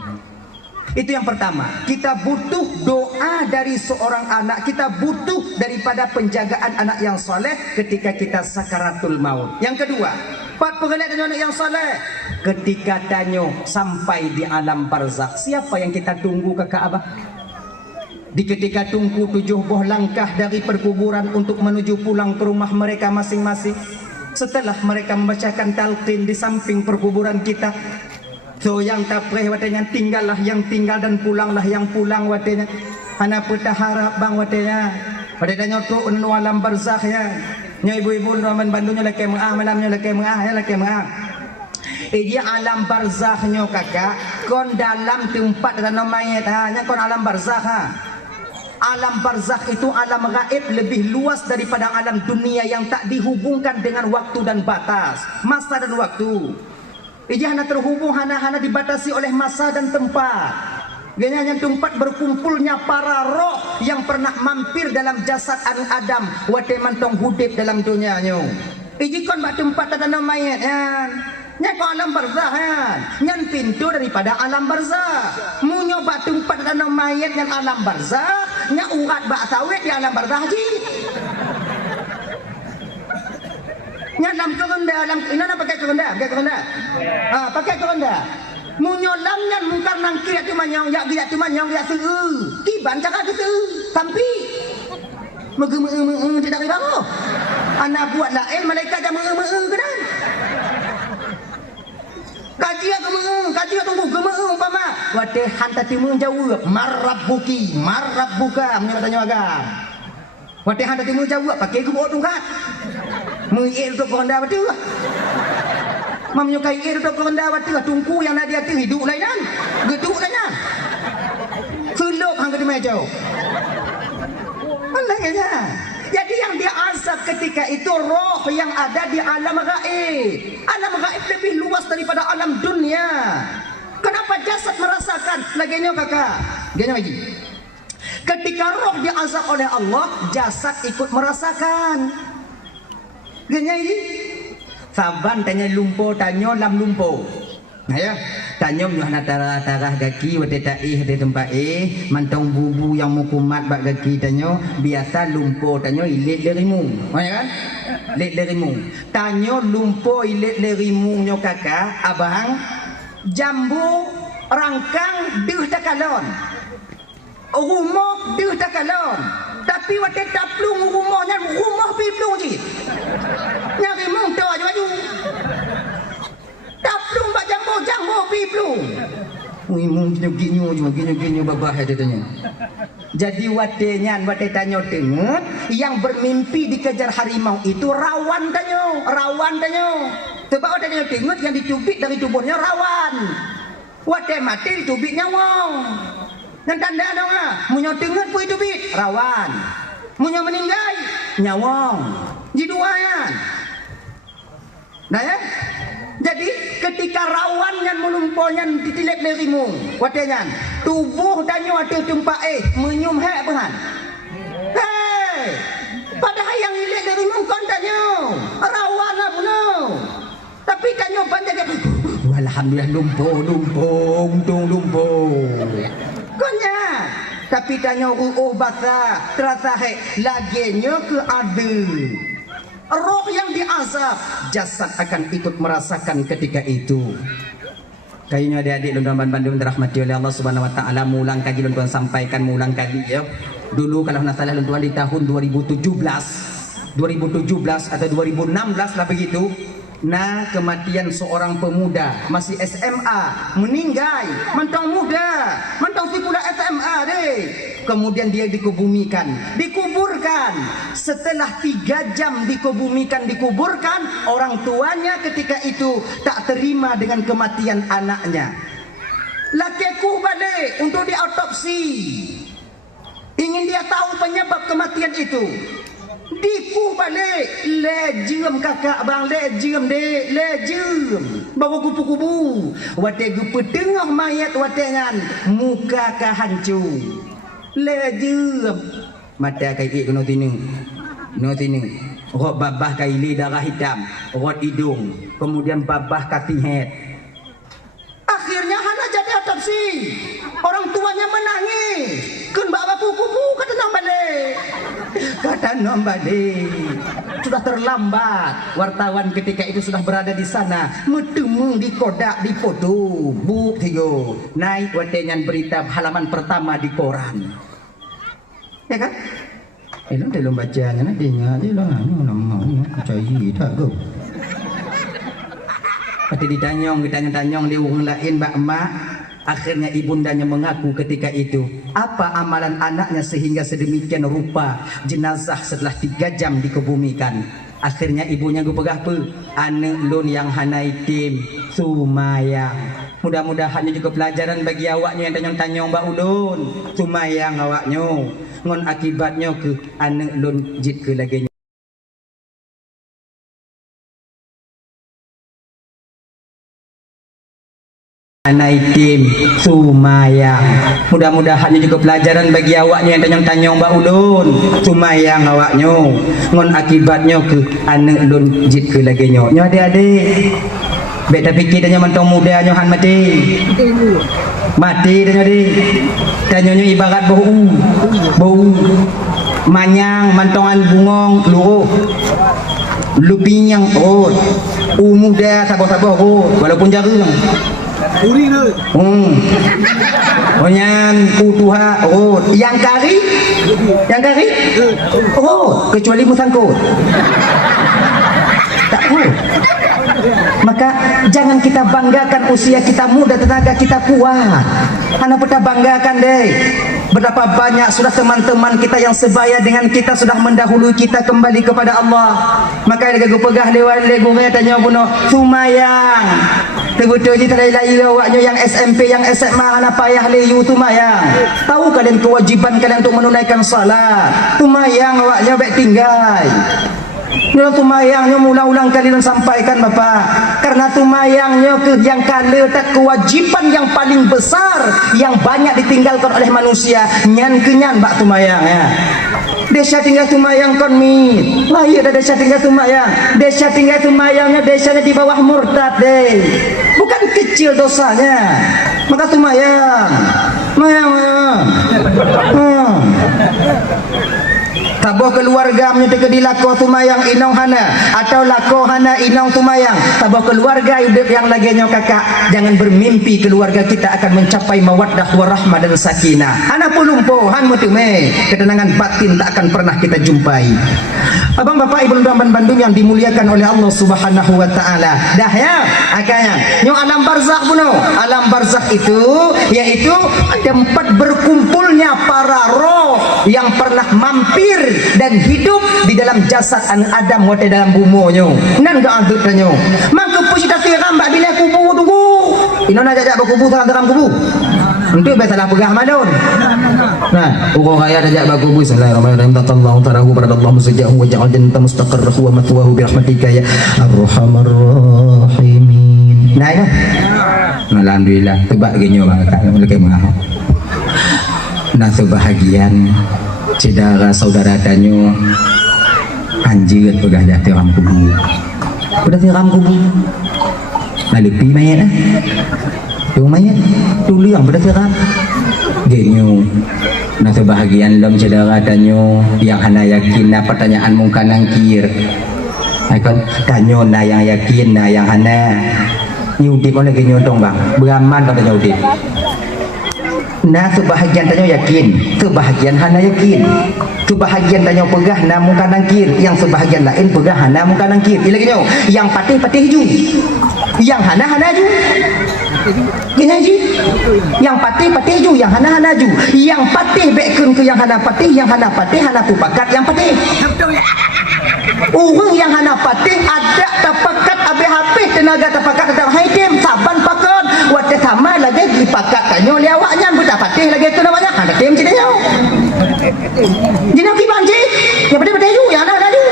Itu yang pertama. Kita butuh doa dari seorang anak. Kita butuh daripada penjagaan anak yang saleh ketika kita sakaratul maut. Yang kedua, pat pengelit anak yang saleh ketika tanyo sampai di alam barzakh. Siapa yang kita tunggu kakak abah? Di ketika tunggu 7 buah langkah dari perkuburan untuk menuju pulang ke rumah mereka masing-masing. Setelah mereka membacakan talqin di samping perkuburan kita. So yang tapreh watenya tinggallah yang tinggal dan pulanglah yang pulang watenya. Hana putah harap bang watenya. Pada danyo tu alam barzakh ya. Nya ibu-ibu Ledoban Bandungnya laki malamnya laki dia alam barzakhnya kakak kon dalam tempat dan mayat hanya kon alam barzakh ha. Alam barzakh itu alam gaib lebih luas daripada alam dunia yang tak dihubungkan dengan waktu dan batas, masa dan waktu. Ia hanya terhubung hanya dibatasi oleh masa dan tempat. Dia hanya tempat berkumpulnya para roh yang pernah mampir dalam jasad Adam wate mantong hudip dalam dunianya. Iji kon bak tempat ada mayat kan. Nya ko alam barzakh kan. Nyan pintu daripada alam barzakh. Mu nyoba tempat ada mayat yang alam barzakh nya urat bak sawit di alam barzah haji. Nya dalam kerenda dalam ini nak pakai kerenda, pakai kerenda. Munyolam nyan mungkar nangki atu manyang yak giat tu manyang yak seu. Tiban cakap tu seu. Tampi. Mege tidak riba. Anak buat lain malaikat dah mege ke dah. Kaji tunggu geme umpama. Wate hanta timun jawab marabbuka menyo tanya agam. Wate hanta timun jawab pakai gubuk tungkat. Mengir tu koranda betul. Menyukai ir tu koranda betul tungku yang nak dia tu hidup lainan. Geduk lainan. Suluk hang ke meja. Allah ya. Jadi yang dia azab ketika itu roh yang ada di alam gaib. Alam gaib lebih luas daripada alam dunia. Kenapa jasad merasakan? Laginya kakak. Gini lagi. Ketika roh diazab oleh Allah, jasad ikut merasakan. Gini lagi. Saban tanya lumpo, tanya lam lumpo. Nah ya, tanya nyuhna tarah gaki wate taih di tempat mantong bubu yang mukumat bak gaki tanya biasa lumpo tanya ilit lerimu. Ya kan? Ilit lerimu. Tanya lumpo ilit lerimu nyo kakak abang jambu rangkang deuh takalon. Rumah deuh takalon. Tapi wate taplung rumahnya rumah piplung je. Nyari mung tu aju. Taplung bak jambu piplung. Mung ginyo babah dia tanya. Jadi wate tanya tengok yang bermimpi dikejar harimau itu rawan tanya. Sebab wate tanya tengok yang dicubit dari tubuhnya rawan. Wate mati dicubit nyawang. Dan tanda dong munyo tengok pun dicubit rawan. Munyo meninggal nyawang. Jiduayan. Nah ya. Jadi ketika rawan yang melumpuhnya ditilip lerimu, watenya tubuh danyo ada tempat menyum hek behan. Hei, padahal yang ilik lerimu kan danyo rawan lah puno. Tapi danyo banyak dia. Alhamdulillah lumpuh. Konya. Tapi danyo basah terasa hek laginya ke ada. Roh yang diazab, jasad akan ikut merasakan ketika itu. Kayaknya adik-adik Lunduan Bandung dirahmati oleh Allah Subhanahu Wa Taala, mulang kaji Lunduan sampaikan mulang kaji ya. Dulu kalau nak salah Lunduan di tahun 2017 atau 2016 lah begitu. Nah, kematian seorang pemuda masih SMA meninggal, mentang muda, mentang si pula SMA deh. Kemudian dia dikuburkan. Setelah 3 jam dikuburkan, orang tuanya ketika itu tak terima dengan kematian anaknya. Lakiku balik untuk diautopsi. Ingin dia tahu penyebab kematian itu. Diku balik lejem kakak bang lejem bawa kupu-kupu wate gupu tengah mayat watengan muka ka hancur lejem mata kai no tining rot babah kai li darah hitam rot hidung kemudian babah kati head. Akhirnya hana jadi otopsi. Orang tuanya menangis. Kun bawa kupu-kupu kata nom balik. Sudah terlambat. Wartawan ketika itu sudah berada di sana, metemu di kodak di foto. Buk tigo. Naik watengan berita halaman pertama di koran. Ya kan? Elok dalam bacanya nantinya dia lah nama percaya tak go. Pati ditanyong dia orang lain mak. Akhirnya ibundanya mengaku ketika itu apa amalan anaknya sehingga sedemikian rupa jenazah setelah 3 jam dikebumikan. Akhirnya ibunya gue pegah pe anak lun yang hanai tim sumayang. Mudah-mudahan juga pelajaran bagi awaknya yang tanyong-tanyong mbak ulun sumayang awaknya ngon akibatnya ke anak lun jit ke lagi. Anak tim sumayang. Mudah-mudahan juga pelajaran bagi awaknya yang tanyong-tanyong mbak ulun sumayang awaknya ngon akibatnya ke anak lun jit ke lagi nyo adik-adik beta fikir tanya mentong muda nyo han mati Mati danyo ibarat bau manyang mantongan bungong luruh lupinyang muda sabar-sabar walaupun jarang onyan utuha yang kari kecuali musangkut tak boleh. Maka jangan kita banggakan usia kita muda, tenaga kita kuat. Anak kita banggakan deh. Berapa banyak sudah teman-teman kita yang sebaya dengan kita sudah mendahului kita kembali kepada Allah. Maka lagi pegah dewan lego tanya buno sumayang. Tegutu ji talai-lai awaknya yang SMP yang SMA anak payah leyu tumayang. Tahu kalian kewajiban kalian untuk menunaikan salat. Tumayang awaknya baik tinggal. Nyo tumayangnya mula-ulang kali dan sampaikan Bapak, karena tumayangnya yang kala tak kewajiban yang paling besar yang banyak ditinggalkan oleh manusia nyan kenyan bak tumayang ya. Desa tinggal tumayang kon mi. Lahir ada desa tinggal tumayang. Desa tinggal tumayangnya desanya di bawah murtad deh. Bukan kecil dosanya. Maka tumayang. Mayang. Tabuh keluarga menyedek di lako tumayang inong hana atau lako hana inong tumayang. Tabuh keluarga hidup yang laginya kakak, jangan bermimpi keluarga kita akan mencapai mawaddah warahmah dan sakinah. Hana pulumpo han mutume ketenangan batin tak akan pernah kita jumpai. Abang bapak ibu dan Bandung yang dimuliakan oleh Allah Subhanahu wa taala. Dah ya, akanya. Nyo alam barzakh buno. Alam barzakh itu yaitu tempat berkumpulnya para roh yang pernah mampir dan hidup di dalam jasad Adam wate dalam bumonyo. Nan ga adut tanyo. Mangko pusita tiram bak bila kubu tunggu. Inona jajak berkubu dalam kubu. Untuk biasalah pegah malun. Nah, uko kaya jajak berkubu. Bismillahirrahmanirrahim. Taqallahu tarahu baradallahu musajjahu wa ja'al jannata mustaqarrahu wa mathwahu bi rahmatika ya arhamar rahimin. Nah, ya. Alhamdulillah tebak genyo banget lagi mengapa. Nah, sebahagian saudara tanyo anjir udah jatuh ram kubu. Udah tiram kubu. Nalipi mayat ah. Yung mayat dulu yang udah tiram. Genyo. Nah, sebahagian dalam saudara tanyo yang hana yakin na pertanyaan mungkin nangkir. Aikon tanyo na yang yakin na yang hana. Nyudip oleh genyo dong bang. Beraman kata nyudip. Nah, sebahagian tanyo yakin, sebahagian hana yakin. Sebahagian tanyo pegah na muka nangkir, yang sebahagian lain pegah hana muka nangkir. Ila genyo, yang patih ju. Yang hana ju. Gini ji. Yang patih ju, yang hana ju. Yang patih bekun ke yang hana patih hana tupakat yang patih. Urang yang hana patih ada tapakat abe hapih tenaga tapakat datang haidim saban pakat wate sama lagi dipakat tanyo liawaknya buta patih lagi itu namanya hana tim cedenya. Jina ki banji yang patih ju yang hana ju.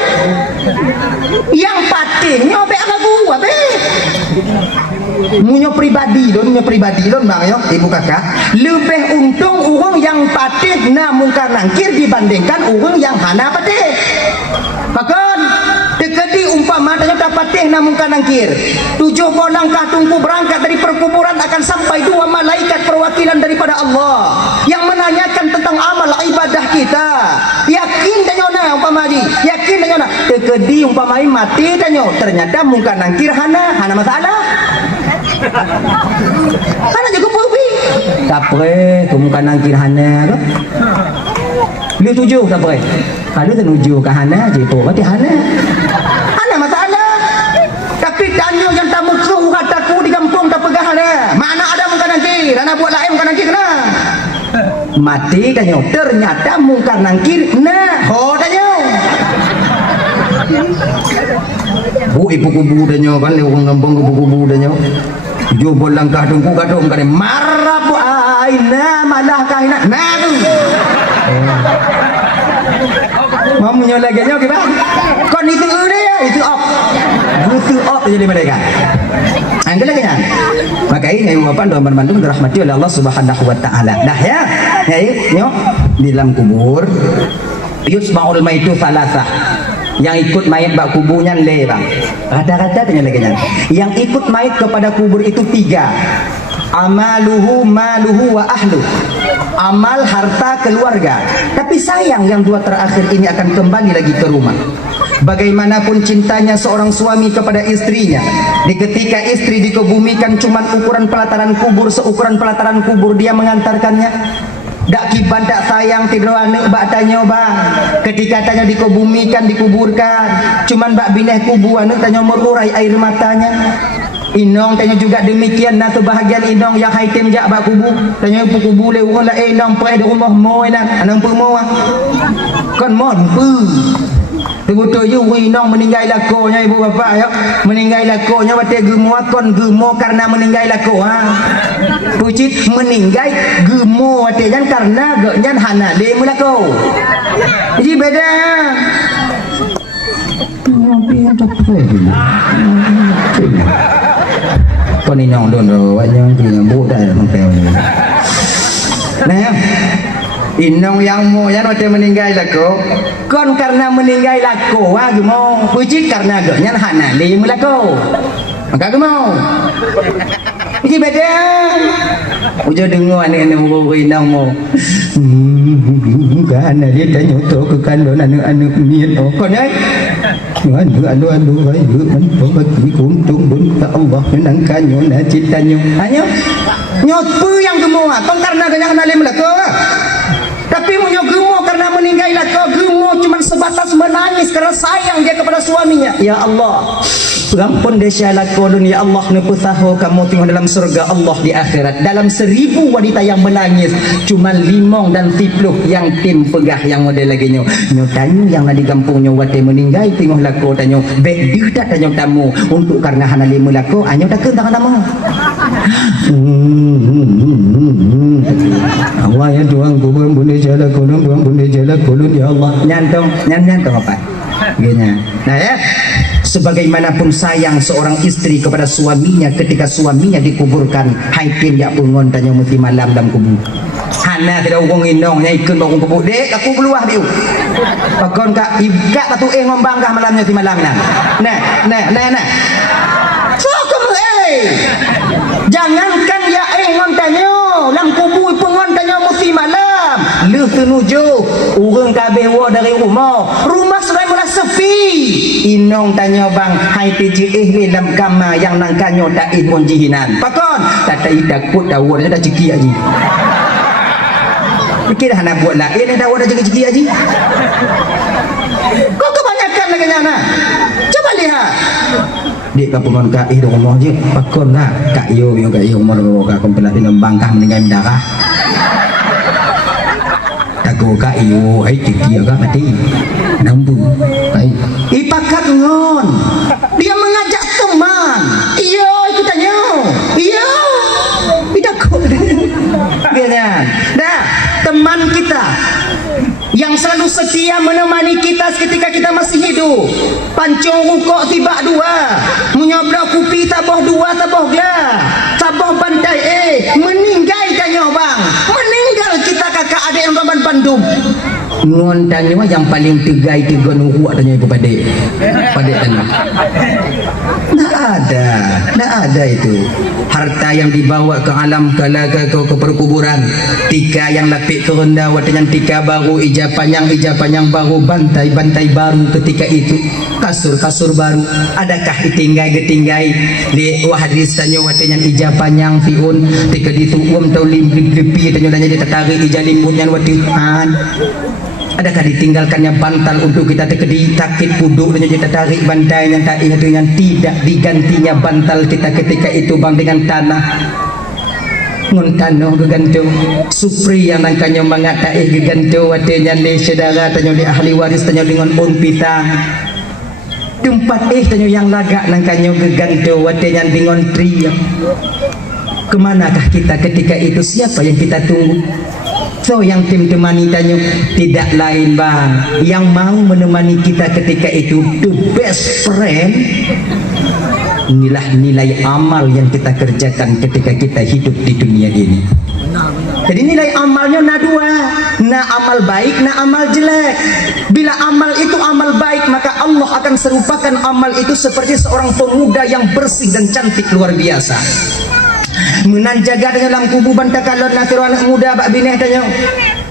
Yang patihnya abe lagu abe. Munyo pribadi don bang yo ibu kakak lebih untung urang yang patih na mungkar nangkir dibandingkan urang yang hana patih. Bahkan dekati umpama tanya patih na mungkar nangkir 7 langkah tunggu berangkat dari perkuburan akan sampai 2 malaikat perwakilan daripada Allah yang menanyakan tentang amal ibadah kita. Yakin tanyo na umpama ji yakin tanyo na dekati umpama mati tanyo ternyata mungkar nangkir hana masalah. Hana jago pubi. Tapre kumungkan nangkir hana ko. Lu tujuh tapre. Kalau tenuju ke hana jitu berarti hana. Hana masalah. Tapi tanyo yang tak musuh kataku di kampung tak pegah hana. Mana ada mungkan nangkir? Hana buat lain mungkan nangkir kena. Mati tanyo ternyata mungkar nangkir nah ho tanyo. Bu ibu kubu danyo kan orang kampung kubu danyo. Jubol langkah tunggu kadung kare marah bu aina malah kaina nah tu. Mamunya lagi nyo gimana? Kon itu dia itu op jadi mereka. Angkat lagi nya. Maka ini ucapan doa Bandung dirahmati oleh Allah Subhanahu wa taala. Dah ya. Ya nyo di dalam kubur yusma'ul maitu salasah. Yang ikut mayat bak kuburnya le bang. Rata-rata tanya lagi nya. Yang ikut mayat kepada kubur itu 3. Amaluhu, maluhu, wa ahlu. Amal, harta, keluarga. Tapi sayang yang 2 terakhir ini akan kembali lagi ke rumah. Bagaimanapun cintanya seorang suami kepada istrinya, di ketika istri dikebumikan cuman ukuran pelataran kubur, seukuran pelataran kubur dia mengantarkannya. Dak kiban dak sayang tidur anak bak tanya bang. Ketika tanya dikebumikan, dikuburkan, cuman bak bineh kubu anak tanya merurai air matanya. Inong tanya juga demikian, nah kebahagiaan Inong yang haitim jak bak kubu. Tanya kubu le urang la Inong pai di rumah moy nak, anang pu mo ah. Kon mon pu. Betul je Inong meninggal lakonya ibu bapa ya. Meninggal lakonya bate gemo kon gemo karena meninggal lako ha. Pucit meninggal gemo bate jan karena gaknya hana de mulako. Jadi beda. Kon Inong don wanya ngambu dah mangpel ni. Nah, Inong yang mo yan wate meninggal lako. Kon karena meninggal lako ha gemo. Pucit karena gaknya hana de mulako. Maka gemo. Ini beda. Ujo dengar anak-anak muka Inong mo. Kan dia tanya tu ke kandung anak-anak ni. Kon ai. Anu ayu man bagi kuntung bunta Allah menangkannya na cintanya. Hanya nyopu yang gemo kon karena gaknya hana de mulako. Tapi punya gemo karena meninggal lako, gemo cuma sebatas menangis karena sayang dia kepada suaminya. Ya Allah, ampun desya lako dunia Allah nepusaho kamu tinggal dalam surga Allah di akhirat. Dalam 1000 wanita yang menangis, cuma 5 dan 10 yang tim pegah yang model lagi nyo. Nyo tanyo yang di kampungnya wate meninggal tinggal lako tanyo. Bek dia tak tanyo tamu untuk karena hana 5 lako, anyo tak kentang tamu. Allah ya Tuhan kubur bunda jala kulun Tuhan bunda jala kulun ya Allah nyantong apa gini. Nah ya, sebagaimanapun sayang seorang istri kepada suaminya ketika suaminya dikuburkan, haitin ya pungon tanya mesti malam dalam kubur. Hana tidak ukung Inong nya ikut bangun kubur dek aku beluah biu. Pakon kak ibka katu ngombang kah malamnya di malam nah. So kamu jangankan ya ngontanyo lam kubur pengon tanya mesti malam leuh tenuju urang kabeh wa dari rumah sudah mula sepi. Inong tanya bang hai tiji le lam kama yang nangkanyo tak mon jihinan pakon tak takut dawo dah ciki aji fikir dah nak buat lain dah dawo dah ciki aji kok kebanyakan lagi nyana coba lihat dia kapungan kai di rumah je pakon lah kak yo umur kak kompela di bangkah meninggal darah tago kak yo hai tiki agak mati nampu hai ipakat ngon dia mengajak teman iyo ikut tanya iyo tidak kok dia dah teman kita yang selalu setia menemani kita ketika kita masih hidup. Pancung rukuk tiba 2, menyabrak kupi taboh 2 taboh gla, taboh bantai meninggal tanya bang, meninggal kita kakak adik yang Raban Bandung. Ngon tanya yang paling tegai 3 nuhuak tanya ibu padik tanya. Nak ada itu harta yang dibawa ke alam ke perkuburan, tika yang lapik ke rendah watanya tika baru, ija panjang baru, bantai baru ketika itu, kasur baru. Adakah ditinggai di wahadis tanya watanya ija panjang fiun tika itu tau limpi tanya dia tertarik ija limbutnya watihan. Adakah ditinggalkannya bantal untuk kita tekedi takit puduk dan kita tarik bantai yang tak ingat yang tidak digantinya bantal kita ketika itu bang dengan tanah ngontano gegantung supri yang nangkanya mengatai gegantung watenya di saudara tanya di ahli waris tanya dengan pitang tempat tanya yang lagak nangkanya gegantung watenya dengan tria. Kemanakah kita ketika itu? Siapa yang kita tunggu? So yang tim temani tanya tidak lain bang, yang mau menemani kita ketika itu the best friend. Inilah nilai amal yang kita kerjakan ketika kita hidup di dunia ini. Jadi nilai amalnya na 2, na amal baik, na amal jelek. Bila amal itu amal baik maka Allah Allah akan serupakan amal itu seperti seorang pemuda yang bersih dan cantik luar biasa. Menanjaga dalam kubu bantakalon nasir anak muda bak bineh tanya.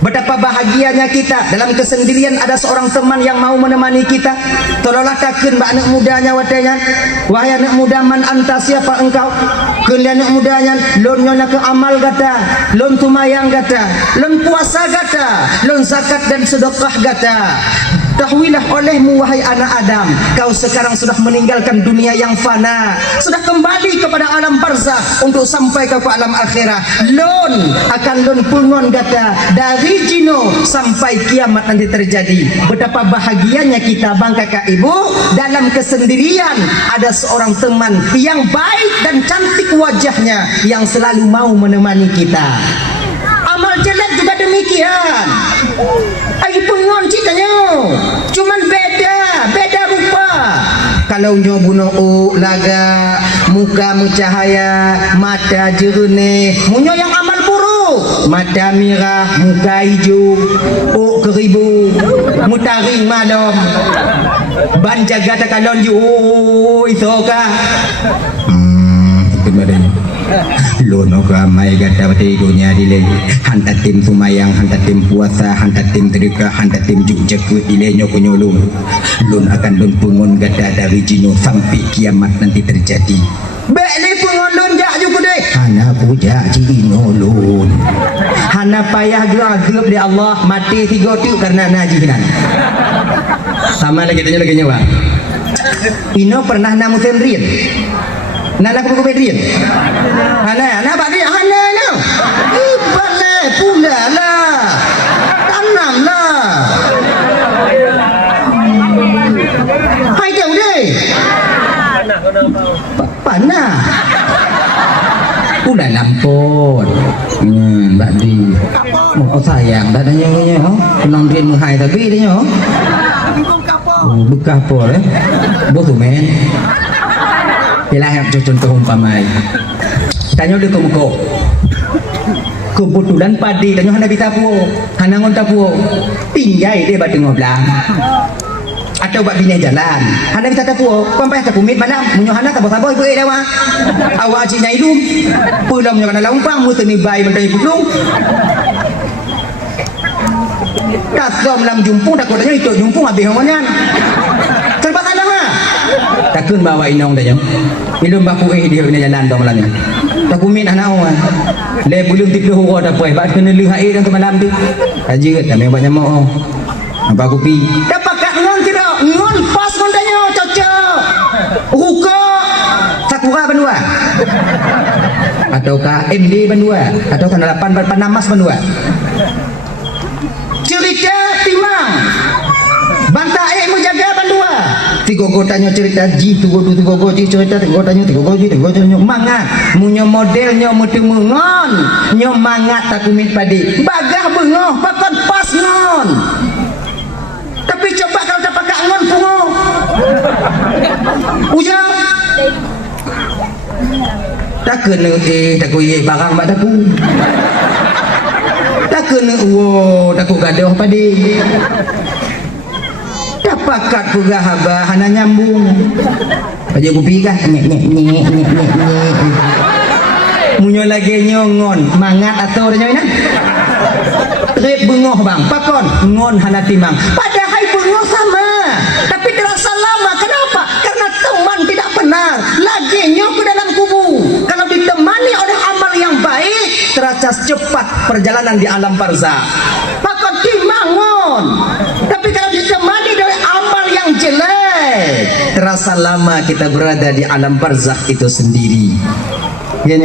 Betapa bahagianya kita dalam kesendirian ada seorang teman yang mau menemani kita. Tolonglah takun bak anak mudanya watanya. Wahai anak muda, man anta, siapa engkau? Kun anak mudanya, lon nyonya ke amal gata, lon tumayang gata, lon puasa gata, lon zakat dan sedekah gata. Ketahuilah olehmu wahai anak Adam, kau sekarang sudah meninggalkan dunia yang fana, sudah kembali kepada alam barzakh untuk sampai ke alam akhirat. Lon akan lon pungon gata dari jino sampai kiamat nanti terjadi. Betapa bahagianya kita bang kakak ibu, dalam kesendirian ada seorang teman yang baik dan cantik wajahnya yang selalu mau menemani kita. Amal jelek juga demikian. Ai pengon ceritanya, cuman beda rupa. Kalau nyo bunuh laga, muka mencahaya, mata jernih, munyo yang amal buruk, mata merah, muka hijau, keribu, mutaring malam. Ban jaga takalon ju isoka. Itu badan. Lono ramai gata pati dunia dile hantar tim sumayang, hantar tim puasa, hantar tim terika, hantar tim jukjakut dile nyoko nyolong. Lon akan lon pungon gata dari jino sampai kiamat nanti terjadi. Bele pungon lon jak juga deh. Hana puja jino lon. Hana payah gelap di Allah mati 3 tu karena najinan. Sama lagi tanya lagi nyawa. Ino pernah namutin rian. Nana aku bedrian. Hana pak dia hana no. Ibale pula lah. Tanam lah. Hai jauh deh. Panah. Udah lampot. Mbak di. Mau sayang dah tanya nya. Penang rian menghai tapi dia nya. Bekah pol Bos tu men. Bila yang contoh umpamai tanya dia kemuko kebetulan padi tanya hana bisa puo hana ngonta puo tinggai dia batu ngoblang atau bak bini jalan hana bisa tapuo pampai tak kumit malam munyo hana tabo-tabo ibu dewa awak ajinya ilum pulang munyo kana laumpang mu teni bai bentai putlung kasom lam jumpung tak kodanya itu jumpung habis hongan serba salah ha takun bawa inong dah jam ilum baku dia kena jalan dong malangnya tak kumit anak orang le bulung tiklu ho dah poy bak kena lih air dan malam tu aje tak memang banyak mau apa kopi dapat kat ngon tidak ngon pas mondanya cocok ruka sakura bandua ataukah MD bandua atau tanah 8 Panamas bandua cerita timang bantah mu jaga bandua tiga tanya cerita ji tu ji cerita tiga tanya mangat munyo modelnya mutu mengon nyo mangat tak kumit padi bagah bengoh pakon pas ngon tapi coba kalau dapat kak ngon pungo ujang tak kena tak kuye barang mak taku tak kena tak ku gadoh padi dapakat pugah haba hana nyambung aja kopi kah munyo lagi nyongon mangat atau nya ina trip bengoh bang pakon ngon hana timang padahal bengoh sama tapi terasa lama kenapa karena teman tidak benar lagi nyok ke dalam kubu kalau ditemani oleh amal yang baik terasa cepat perjalanan di alam barzakh pakon timangon tapi kalau ditemani dari amal yang jelek terasa lama kita berada di alam barzakh itu sendiri ya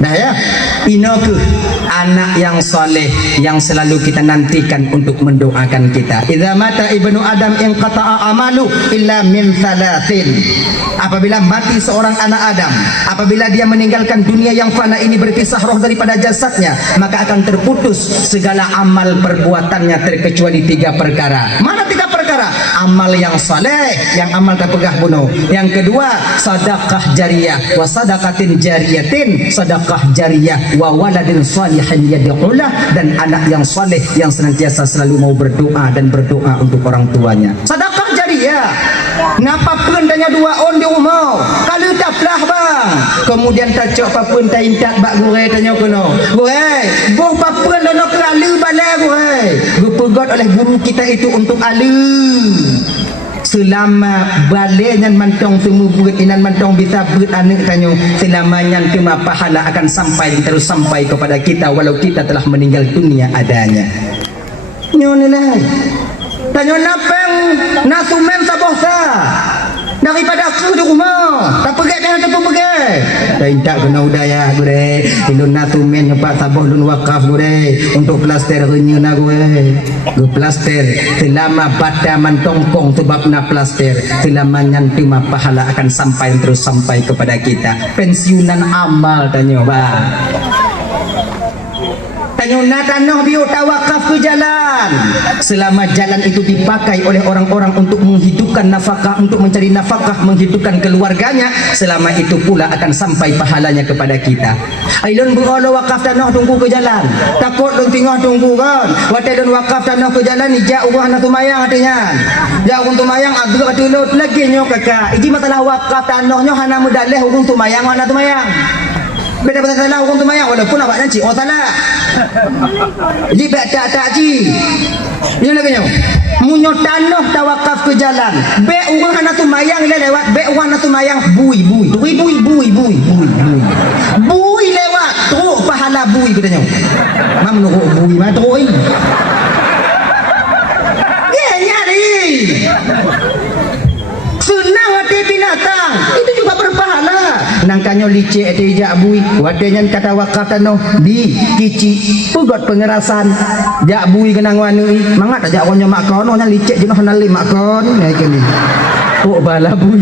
nah ya inoku anak yang soleh yang selalu kita nantikan untuk mendoakan kita idza mata ibnu adam inqata'a amalu illa min thalathin apabila mati seorang anak Adam apabila dia meninggalkan dunia yang fana ini berpisah roh daripada jasadnya maka akan terputus segala amal perbuatannya terkecuali 3 perkara mana 3 perkara amal yang saleh, yang amal tak pegah bunuh. Yang kedua, sedekah jariyah, wa sadaqatin jariyatin, sedekah jariyah, wa waladin salihin yad'ulah, dan anak yang saleh yang senantiasa selalu mau berdoa dan berdoa untuk orang tuanya. Sedekah jariyah. Napa pun tanya dua on di rumah. Kalau tak pelah bang. Kemudian tak cok apa pun tak intak bak gure tanya kono. Gure, boh apa pun dono kelalu balai gure. Gupegot oleh guru kita itu untuk alu. Selama balainya mantong semua buat inan mantong bisa buat anak tanya, selamanya cuma pahala akan sampai terus sampai kepada kita walau kita telah meninggal dunia adanya. Nyonelai. Tanya napeng nasumen sabosa daripada aku di rumah tak pergi dengan tak pergi tak intak kena udaya gure ilun nasumen nyepak saboh lun wakaf gure untuk plaster renyun gue plaster selama pada mantongkong sebab na plaster selama nyanti mah pahala akan sampai terus sampai kepada kita. Pensiunan amal tanya bang. Tanyuna tanah biu tawakaf ke jalan. Selama jalan itu dipakai oleh orang-orang untuk menghidupkan nafkah, untuk mencari nafkah, menghidupkan keluarganya, selama itu pula akan sampai pahalanya kepada kita. Ailun berolo wakaf tanah tunggu ke jalan. Takut dong tengah tunggu kan. Watai don wakaf tanah ke jalan ija ubah na tumayang artinya. Ja urang tumayang agak tulut lagi nyo kakak. Iji masalah wakaf tanahnya hana mudaleh urang tumayang hana tumayang. Beda pasal salah hukum tumayang walaupun awak nanti oh salah. Jadi tak ji. Ini lagi nyo. Munyo tanah tawakaf ke jalan. Be urang hana tumayang le lewat, be urang hana tumayang bui. Bui lewat, teruk pahala bui katanya. Mam no bui mah teruk. Genya deh. Senang hati binatang itu juga berpahala. Nangkanyo licik ate ijak bui wadenya kata wakaf tano di kici pugot pengerasan jak bui kenang wani mangat ajak konyo mak kono nya licik jenuh nali mak kon ya kene kok bala bui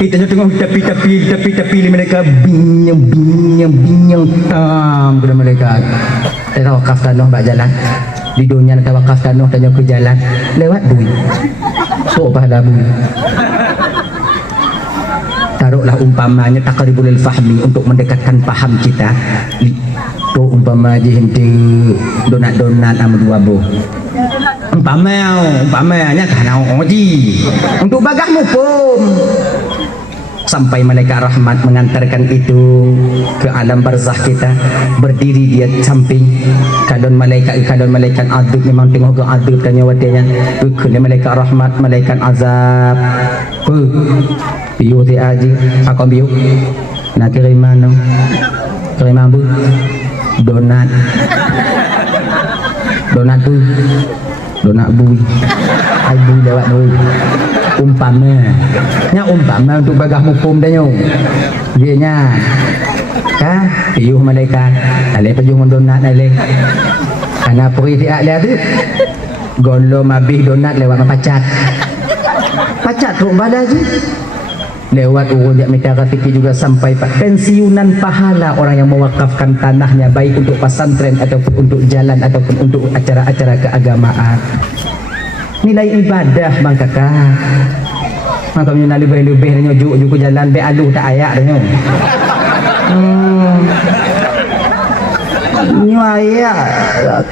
itu tengok tapi mereka binyang tam kepada mereka wakaf tano bak jalan di dunia nak wakaf tano tanya ke jalan lewat bui kok bala bui. Taruhlah umpamanya taqribul fahmi untuk mendekatkan paham kita. Tu umpama je henti donat am dua boh. Umpamanya kana oji. Untuk bagah mupum. Sampai malaikat rahmat mengantarkan itu ke alam barzakh kita, berdiri dia samping kadon malaikat adab memang tengok ke adab tanya wadanya kena malaikat rahmat malaikat azab biu ti aji akon biu nak kirim mana kirim ambu donat tu donat bui ai bui lewat bui umpama untuk bagah mukum danyo dia nya ka piuh malaikat ale pajung donat ale ana puri ti ale tu golo mabih donat lewat pacat tu bala je lewat urun jak minta ratiki juga sampai pensiunan pahala orang yang mewakafkan tanahnya baik untuk pesantren ataupun untuk jalan ataupun untuk acara-acara keagamaan. Nilai ibadah bang kakak maka punya lebih-lebih nyo juk jalan be alu tak ayak nyo nyo ayak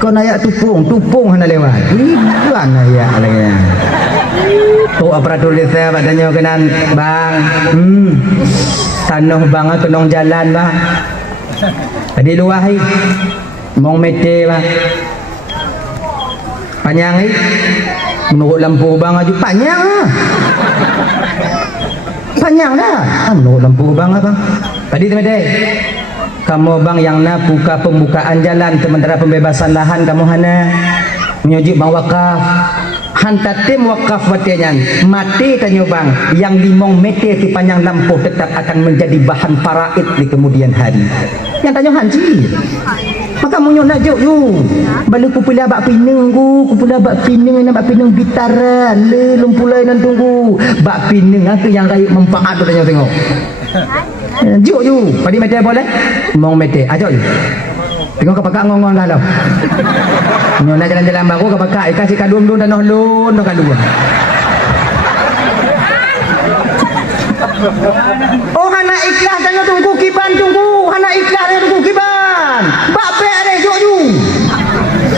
kon ayak tupung hana lewat iban ayak lagi tu operator desa badannya kenan bang tanah bang kenong jalan bang tadi luah mong mete bang panjang menurut lampu bang aju panjang dah menurut lampu bang bang tadi teman-teman kamu bang yang nak buka pembukaan jalan sementara pembebasan lahan kamu hana menyujuk bang wakaf hantar tim wakaf watianyan mati tanya bang yang 5 meter di panjang lampu tetap akan menjadi bahan faraid di kemudian hari yang tanya hanji maka munyo nak jauh you balu kupula bak pineng nak bak pineng bitaran le lumpulai nan tunggu bak pineng aku yang kayu mempaat tu tanya tengok jauh you padi mete boleh mong mete ajo you Tengok kapakak ngomong dah lo. Nyo nak jalan-jalan baru kapakak kasih kadum dan lun dah kadum. Oh hana ikhlas tanya tunggu kiban tunggu. Hana ikhlas tanya tunggu kiban. Bak pek ada joju.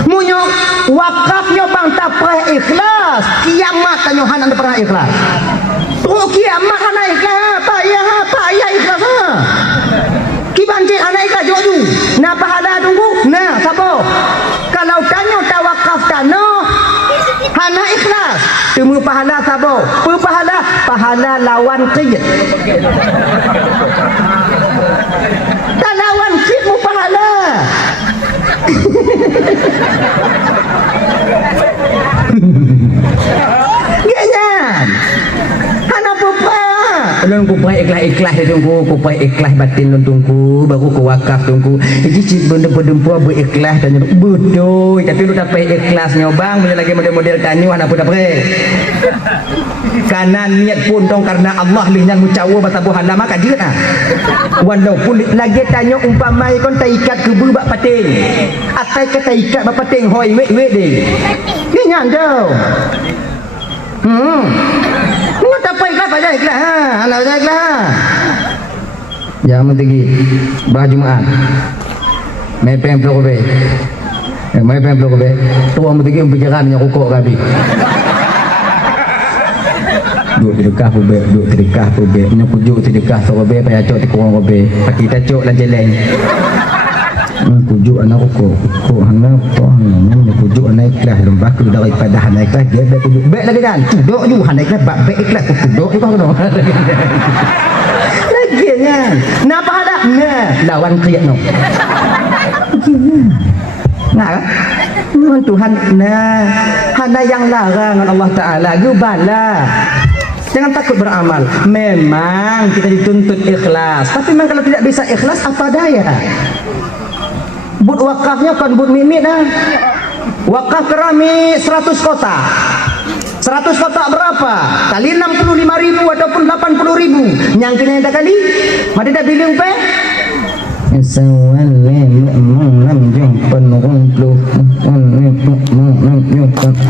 Munyo wakafnya bang tak pernah ikhlas. Kiamat tanya hana tak pernah ikhlas. Oh kiamat hana ikhlas. Tak payah ikhlas ha. Kibancik hana ikhlas joju. Nah pahala tunggu. Nah siapa? Kalau tanya tak wakaf tanah hana ikhlas. Temu pahala siapa? Pahala lawan qiyat. Tak lawan qiyat mu pahala. Ganyan. Hana apa? Lun ku pai ikhlas tunggu, ku pai ikhlas batin lun tunggu, baru ku wakaf tunggu. Jadi benda-benda berikhlas dan bodoh, tapi lu dapat ikhlasnya bang, punya lagi model-model kanyu anak pun dapat. Karena niat pun dong karena Allah lihat mucawa batabu halam maka dia nah. Walaupun lagi tanya umpamai kon taikat kebu bak pating. Atai ke taikat bak pating hoi we deh. Ni nyandau. Ngata pai ikhlas pada ikhlas ha. Anak saya ikhlas. Jangan tinggi. Bah Jumaat. Mepeng blok be. Mepeng blok be. Tua tinggi bicara nya kokok kabi. Duk sedekah pube, duk sedekah pube. Nya kujuk sedekah sobe payah cok di kurang kobe. Pati ta cok lan jeleng. Kujuk anak kok hana apa nya kujuk anak ikhlas lembah ku daripada hana ikhlas dia dak kujuk baik lagi kan. Duk ju hana ikhlas bak baik ikhlas kujuk itu kan. Lagi kan. Napa ada? Nah, lawan qiyat no. Nah kan? Tuhan nah hana yang larang Allah Taala gubala. Jangan takut beramal. Memang kita dituntut ikhlas. Tapi memang kalau tidak bisa ikhlas apa daya? But wakafnya kan but mimit dah. Wakaf kerami 100 kotak. 100 kotak berapa? Kali 65.000 ataupun 80.000. Yang kena dah kali? Mada dah bilang pe?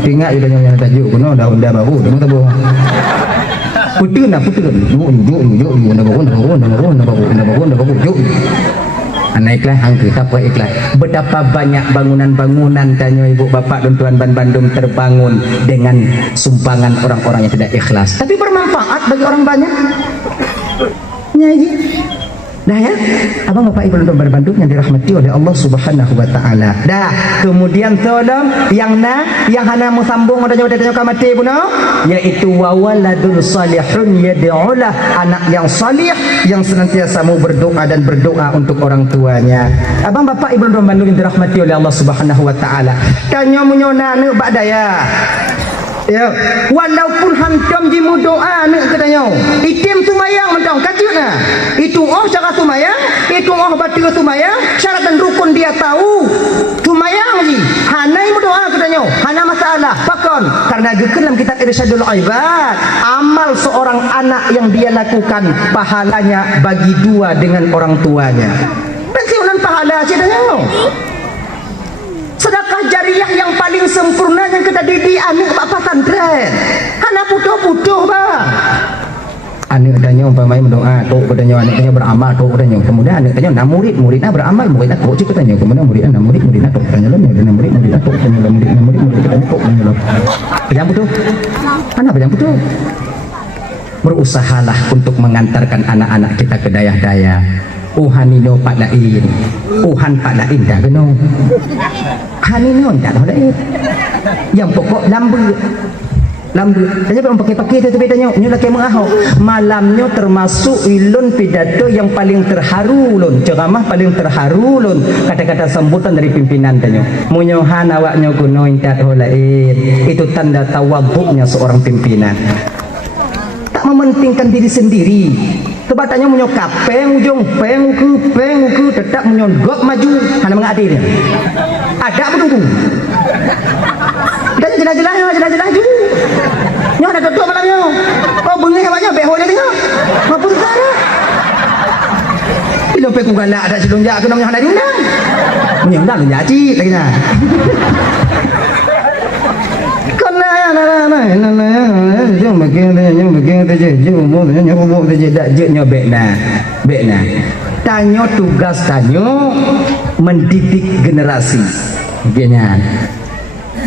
Tinggal dia nyanyi tajuk kuno dah unda baru dah tahu. Putih naiklah hang kita apa ikhlas. Betapa banyak bangunan-bangunan tanya ibu bapak dan tuan ban Bandung terbangun dengan sumbangan orang-orang yang tidak ikhlas. Tapi bermanfaat bagi orang banyak. Nyanyi. Dah ya, abang bapak ibu dan Bandung yang dirahmati oleh Allah Subhanahu wa taala. Dah, kemudian tolong yang hana mau sambung ada jawab mati puno, yaitu wawaladul salihun yad'ulah, anak yang salih yang senantiasa mau berdoa dan berdoa untuk orang tuanya. Abang bapak ibu dan Bandung yang dirahmati oleh Allah Subhanahu wa taala. Tanya munyona ne bak daya. Ya, walaupun hantam jimu doa ni katanya. Itim sumayang mentang kacuna. Itu cara sumayang, itu batil sumayang, syarat dan rukun dia tahu. Sumayang ni, hanai mu doa katanya. Hana masalah. Pakon karena dalam kitab Irsyadul Ibad, amal seorang anak yang dia lakukan pahalanya bagi dua dengan orang tuanya. Pensiunan pahala katanya. Sedekah jariah yang paling sempurna yang kita didik anak bapak pesantren. Hana putuh-putuh bang. Anak tanya umpamanya berdoa, tok katanya anaknya beramal, tok katanya. Kemudian anak tanya muridnya beramal, muridnya tok cik katanya. Kemudian muridnya tok tanya lah, muridnya tok tanya lah, murid katanya tok tanya lah. Yang putuh. Mana yang putuh? Berusahalah untuk mengantarkan anak-anak kita ke daya-daya. Uhanino Pak Dain, Uhan Pak Dain dah kena. Hanino tak tahu Dain. Yang pokok lambu. Tanya orang pakai tu bedanya. Nyo laki mengahok. Malamnya termasuk ilun pidato yang paling terharu lun. Ceramah paling terharu lun. Kata-kata sambutan dari pimpinan tanya. Munyohan awaknya kuno intat holain. Itu tanda tawaduknya seorang pimpinan. Tak mementingkan diri sendiri. Tebatannya menyokap ujung peng tetap menyonggok maju hanya mengadil ada menunggu dan jelas juga nyo ada tutup malamnya oh bengi awaknya behonya tengok apa perkara bila pe ku galak dak celung jak kena menyah nak diundang. Menyundang lu cik lagi nah. Kena jom bagian je jom je dak je nyo bek nah. Tanyo tugas tanyo mendidik generasi. Genya.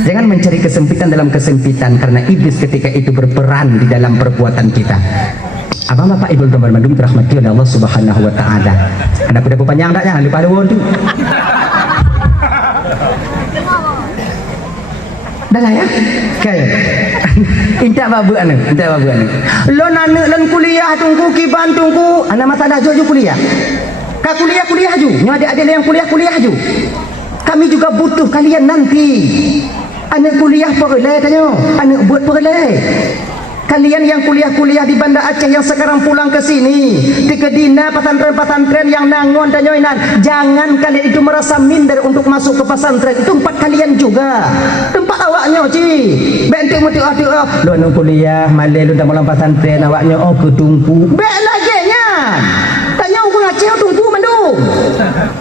Jangan mencari kesempitan dalam kesempitan karena iblis ketika itu berperan di dalam perbuatan kita. Abang bapak ibu teman Bandung dirahmati oleh Allah Subhanahu wa taala. Ada kuda panjang tak jangan lupa ada tu. Dah lah ya. Okey. Intak babu anu. Lon anak lon kuliah tunggu kiban tunggu. Ana masalah jo kuliah. Ka kuliah ju. Nyo adik-adik yang kuliah ju. Kami juga butuh kalian nanti. Anak kuliah perleh tanya, anak buat perleh. Kalian yang kuliah di Banda Aceh yang sekarang pulang ke sini, di Kedina pesantren-pesantren yang nangon dan nyoinan, jangan kalian itu merasa minder untuk masuk ke pesantren. Itu tempat kalian juga. Tempat awaknya, Ci. Bentuk mati lo anak kuliah, malai lu dah mulang pesantren awaknya ke tungku. Bek lagi nya. Tanya aku Aceh tungku mandung.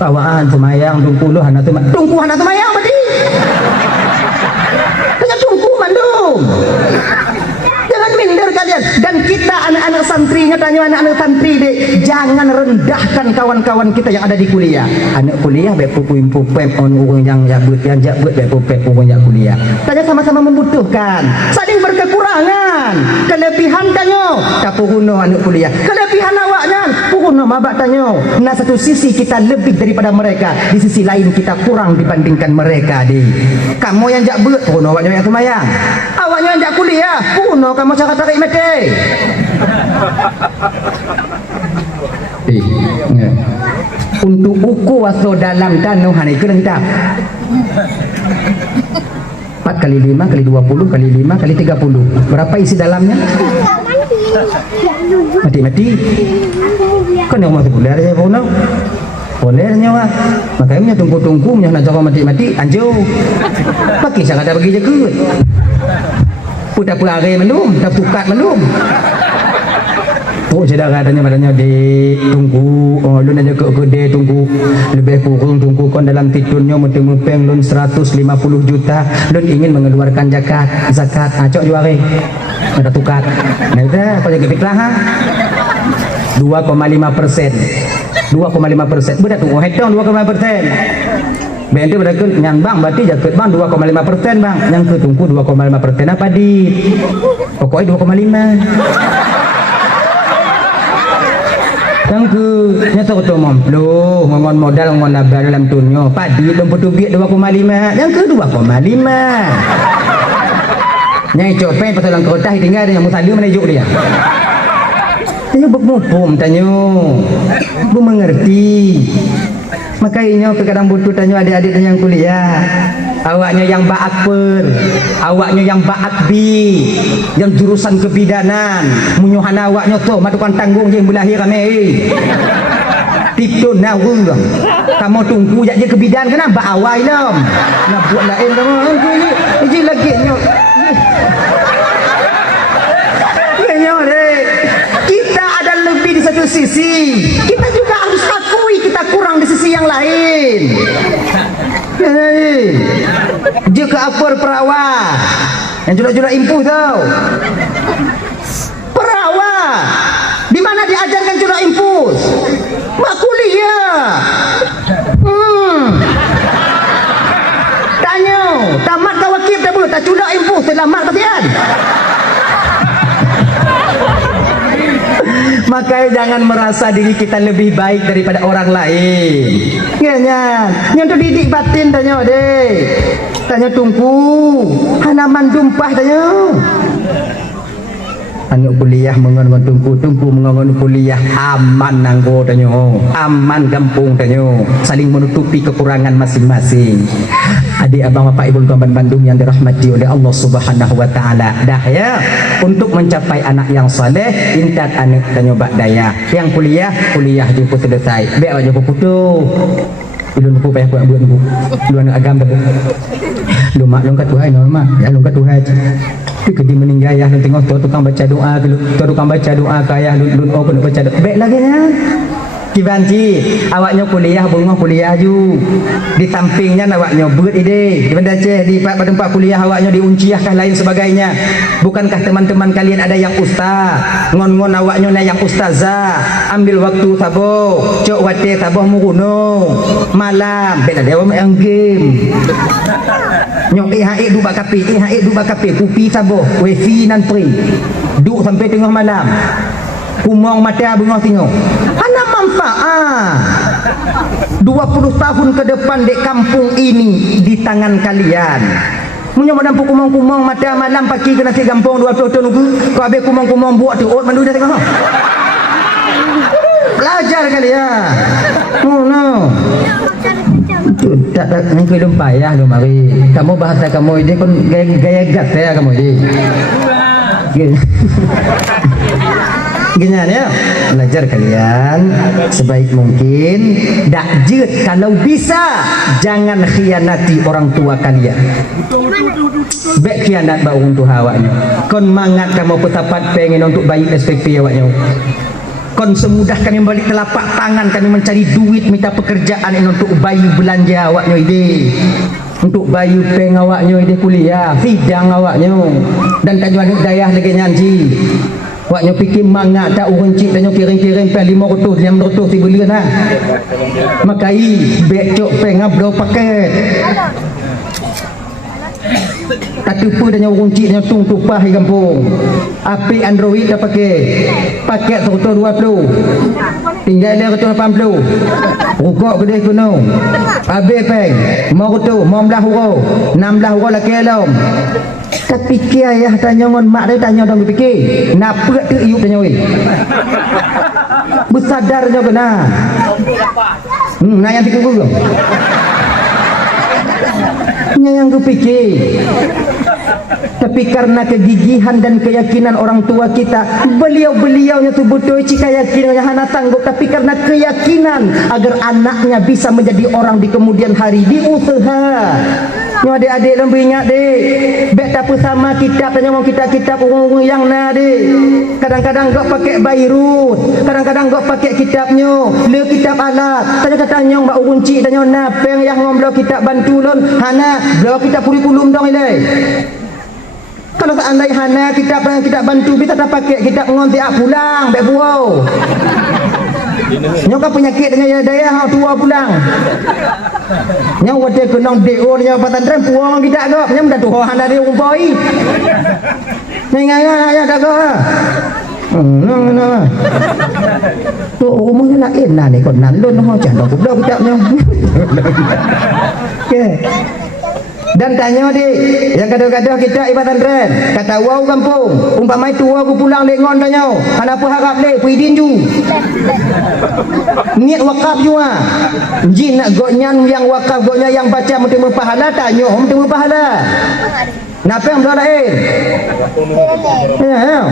Awaan semayang tungku lu hana semayang berarti. Tanya tungku mandung. Jangan minder kalian. Dan kita anak-anak santrinya tanya anak-anak santri deh, jangan rendahkan kawan-kawan kita yang ada di kuliah. Anak kuliah baik pupem on urang yang jabut baik pupem urang yang kuliah. Tanya sama-sama membutuhkan, saling berkekurangan. Kelebihan tanya kapuguno anak kuliah, kelebihan awaknya puguno mabak tanya. Nah satu sisi kita lebih daripada mereka, di sisi lain kita kurang dibandingkan mereka deh. Kamu yang jabut puguno awaknya yang semayang, awaknya yang jak kuliah puguno kamu cakap tarik mete. Untuk uku waso dalam tanah hani kena kita 4 kali 5 kali 20 kali 5 kali 30 berapa isi dalamnya? Mati kan yang masuk boleh ada pun boleh nyawa makanya tunggu nak jaga mati anjo pakai sangat ada bagi je ke udah pelari menum dah pukat menum. Oh saudara katanya di tunggu lu nanya ke gede tunggu lebih kurang tunggu kon dalam tidurnya mempeng lun 150 juta lun ingin mengeluarkan zakat acok juare ada tukat nah udah kau jaga piklah ha 2,5% berat tunggu hetong 2,5%. Benda berarti yang bang berarti jaket bang 2,5% bang yang ke tunggu 2,5% apa di pokoknya 2,5 yang ke nyata ketemu lu ngon modal ngon laba dalam tunyo padi lompat duit 2,5 yang ke 2,5 nyai copeng pasal lang kertas tinggal dia musalim menejuk dia tanya bermupum tanya bu mengerti. Makanya kadang butuh tanya adik-adik yang kuliah, awaknya yang ba'akper, awaknya yang ba'akbi, yang jurusan kebidanan, munyuhan awaknya tu matukan tanggung je belahi kami. Tikun nawu kamu tunggu je kebidan kena ba'awai lam. Nak buat lain kamu ini lagi nyok. Kita ada lebih di satu sisi, kita juga harus akui kita kurang di sisi yang lain. Jika apur perawa yang jurak-jurak impuh tau perawa di mana diajarkan jurak impuh mak kuliah tanya tamat kawakib dah boleh tak jurak impuh selamat kasihan. Makanya jangan merasa diri kita lebih baik daripada orang lain. Ngenya, yang tu didik batin tanya deh. Tanya tunggu, hanaman dumpah tanya. Anak kuliah mengon tunggu mengon kuliah aman nanggo tanya. Aman kampung tanya. Saling menutupi kekurangan masing-masing. Adik abang bapak ibu tuan Bandung yang dirahmati oleh Allah Subhanahu wa taala. Dah ya, untuk mencapai anak yang saleh, intat anak tanya bak daya. Yang kuliah jumpa selesai. Baik aja putu. Ilun pupu payah buat nunggu. Lu anak agam dah. Lu mak lu kat Tuhan normal. Ya lu kat Tuhan. Tapi kedi meninggal ayah lu tengok tu tukang baca doa ke lu. Tu tukang baca doa ke ayah lu oh kena baca doa. Baik lagi ya. Kibanci, awaknya kuliah bunga kuliah ju. Di sampingnya awaknya buat ide. Di Banda Aceh di tempat kuliah awaknya diunciah kah lain sebagainya. Bukankah teman-teman kalian ada yang ustaz? Ngon-ngon awaknya na yang ustazah. Ambil waktu sabo, cok wate sabo muguno. Malam beda dewa main game. Nyok IHE du bakapi, IHE du bakapi, kupi sabo, wifi nan free. Du sampai tengah malam. Kumong mata bengok tengok. Ana manfaat 20 tahun ke depan di kampung ini di tangan kalian. Munyo madam kumong-kumong mata malam pagi ke nasi kampung 20 tahun nunggu. Kau habis kumong-kumong buat tu ot mandu dah tengok. Belajar kali ya. Oh no. Tak ni belum payah lo mari. Kamu bahasa kamu ini pun gaya gas ya kamu ini. Gini ya, belajar kalian sebaik mungkin. Dak jut kalau bisa jangan khianati orang tua kalian. Bek khianat ba orang tua awaknya. Kon mangat kamu petapat pengen untuk bayi SPP awaknya. Kon semudah kami balik telapak tangan kami mencari duit minta pekerjaan ini untuk bayi belanja awaknya ide. Untuk bayi peng awaknya ide kuliah, sidang awaknya dan tak jual daya lagi nyanji. Waknya fikir mangga tak urang cik tanya kirim-kirim pe 500 600 si bulan ah. Makai becok pe ngablo paket. Tak tupu tanya urang cik tanya tung tupah di kampung. Api Android dah paket 120. Tinggal dia 180. Rukuk kedai kuno. Habis peng. Mau tu, mau belah huruf. 16 huruf laki alam. Tak fikir ayah tanya ngon mak dia tanya dong fikir. Napa tu iup tanya weh. Bersadarnya kena. Nak yang tiga guru. Yang ku fikir. Tapi karena kegigihan dan keyakinan orang tua kita, beliau-beliaunya tu betul cik keyakinannya hana tangguh, tapi karena keyakinan agar anaknya bisa menjadi orang di kemudian hari, diusaha. Nyo adik-adik lebih ingat dek. Bet tak sama kitab tanya mau kitab-kitab urung yang na dek. Kadang-kadang gak pakai bairut, kadang-kadang gak pakai kitabnya, le kitab alat. Tanya-tanya mbak urung cik tanya na peng yang ngomblo kitab bantu lon, hana blo kitab kurikulum dong ile. Kalau seandainya hana kitab bantu bisa tak pakai kitab ngonti pulang bek buau. Nyok penyakit dengan daya tua pulang. Nyok wate kenong DO nya patandran puang kita gak nyam dah tuh hana dia umpoi. Ngai ya dah gak. Nah. Tu umur lain lah ni kon nan lon ho chan dok blok kitabnya. Okey. Dan tanya di yang kadang-kadang kita ibatan ren kata wow kampung umpamai tua aku pulang lengon tanya kenapa harap le puidin ju niat wakaf juga jin nak goknyan yang wakaf goknya yang baca mesti berpahala tanya mesti berpahala napa yang lain ya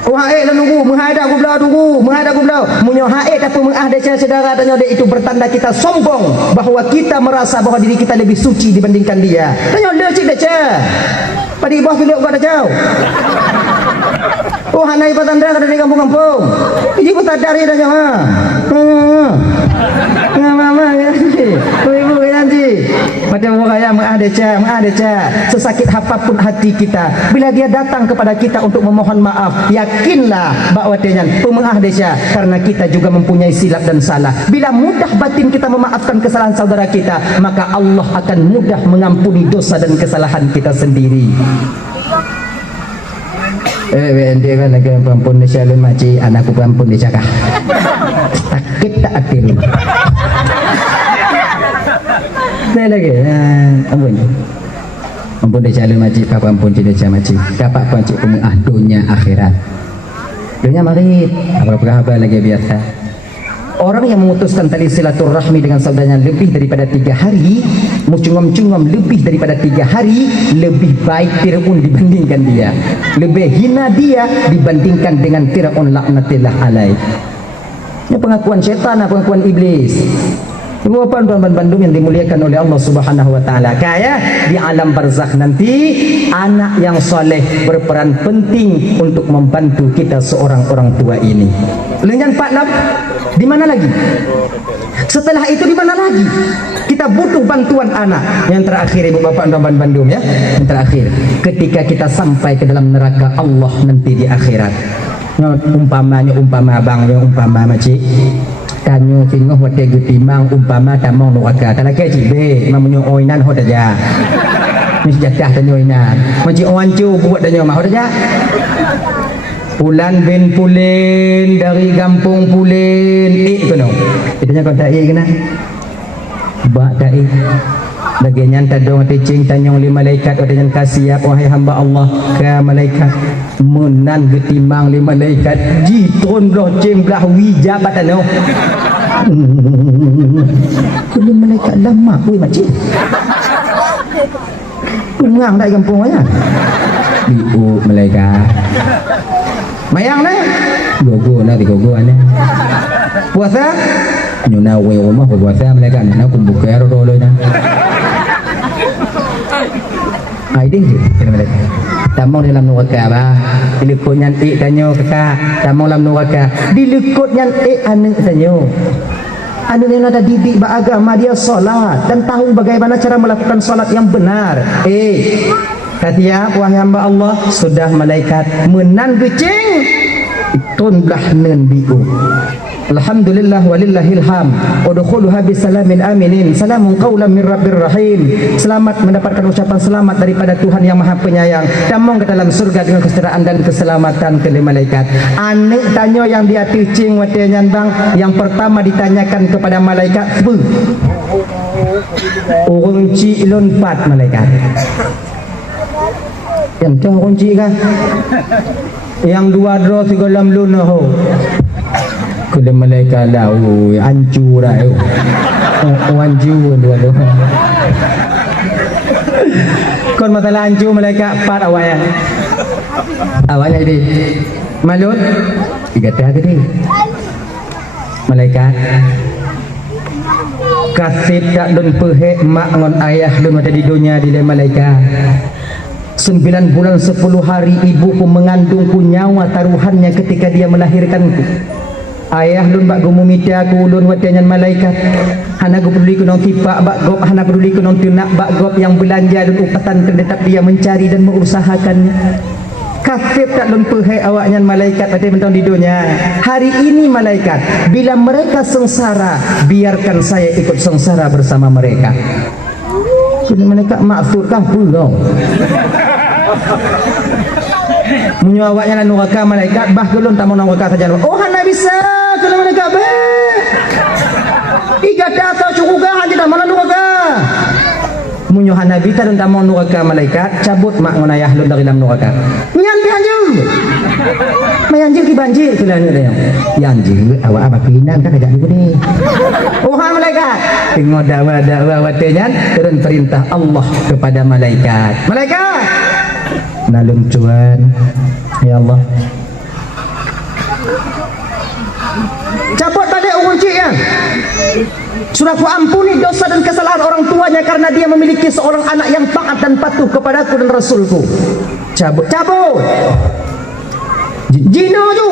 oh haid lah nunggu menghadap aku belah tunggu menghadap aku belah munyo haid tapi menghadap saudara tanya dia itu bertanda kita sombong bahawa kita merasa bahawa diri kita lebih suci dibandingkan dia tanya dia cik dah padi bawah pilih kau dah jauh oh hanai patandra kada di kampung-kampung ini pun tak dari dah jauh mama ya ibu nanti macam orang mengadeca sesakit apapun hati kita bila dia datang kepada kita untuk memohon maaf yakinlah bahawa dia mengadeca karena kita juga mempunyai silap dan salah bila mudah batin kita memaafkan kesalahan saudara kita maka Allah akan mudah mengampuni dosa dan kesalahan kita sendiri. Dia kan lagi perempuan ni selalu macam anakku perempuan dia cakap sakit tak adil saya lagi ampun dia selalu macam perempuan dia cakap macam dapat pancik pengah dunia akhirat dunia mari apa-apa lagi biasa. Orang yang memutuskan tali silaturahmi dengan saudaranya lebih daripada 3 hari, mucungom-cungom lebih daripada 3 hari, lebih baik Fir'aun dibandingkan dia. Lebih hina dia dibandingkan dengan Fir'aun laknatillah alaih. Ini pengakuan syaitan, pengakuan iblis. Ibu bapak tuan Bandung yang dimuliakan oleh Allah Subhanahu wa taala. Kayak di alam barzakh nanti anak yang soleh berperan penting untuk membantu kita seorang orang tua ini. Lengan Pak Nab, di mana lagi? Setelah itu di mana lagi? Kita butuh bantuan anak. Yang terakhir ibu bapak tuan Bandung ya. Yang terakhir, ketika kita sampai ke dalam neraka Allah nanti di akhirat. Umpama abang, umpama macik. Kanyo tingoh wate gutimang umpama tamong nuaka talake cibe mamunyo oinan hodaja mis jatah tanyo oinan maci oancu buat tanyo mah hodaja pulan bin pulin dari kampung pulin kono itanya kon tai kena ba tai bagian tadong ticing tanyong lima malaikat odanya kasiap wahai hamba Allah ka malaikat menan getimang lima malaikat jitron bloh cing blah wijabat ano kulit malaikat lama kuih macam ngang dari kampung aja ibu malaikat mayang na gogo na di gogo ane puasa nyuna we rumah puasa malaikat na kumbukero dolo na Aiding tamong dalam neraka ba dilekut nyan tanyo kakak tamong dalam neraka dilekut nyan anu tanyo anu yang ada didik beragama dia solat dan tahu bagaimana cara melakukan solat yang benar katiap wahai hamba Allah sudah malaikat menan gecing itun belah nen biu alhamdulillah walillahil ham udkhuluha bisalamin aminin salamun qaulan min rabbir rahim selamat mendapatkan ucapan selamat daripada Tuhan yang Maha Penyayang tamong ke dalam surga dengan kesejahteraan dan keselamatan ke malaikat anek tanyo yang dia ticing wate nyandang yang pertama ditanyakan kepada malaikat urung ci lonpat malaikat yang urung ci kan yang dua dro sigolam lunoh kuda malaikat lau hancur dah hancur dua-dua kon masalah hancur malaikat part awalnya jadi malut tiga gede malaikat kasih tak don pehek mak ngon ayah don ada di dunia di malaikat 9 bulan 10 hari ibuku mengandungku nyawa taruhannya ketika dia melahirkanku ayah lun bak gumumiti aku lun watanyan malaikat hana peduli ku nong tipak bak gop hana peduli ku nong tunak bak gop yang belanja dan upatan terdetak dia mencari dan mengusahakan kafir tak lun pehai awaknya malaikat pada mentang di dunia hari ini malaikat bila mereka sengsara biarkan saya ikut sengsara bersama mereka jadi mereka maksud kah pulau munyo awaknya lan neraka malaikat bah gelun tamu neraka saja oh hana bisa kalau mereka be iga data cukuga hanya dah mana neraka munyo hana bisa dan tamu neraka malaikat cabut mak ngonayah lun dari dalam neraka nyanti anjing mayanjing ki banjir kelana dia yanjing awak apa kinan kan ajak ni ni oh hana malaikat tengok dawa watenya turun perintah Allah kepada malaikat nalung cuan ya Allah cabut tadi kunci ya sudah ku ampuni dosa dan kesalahan orang tuanya karena dia memiliki seorang anak yang taat dan patuh kepadaku dan Rasulku cabut jino tu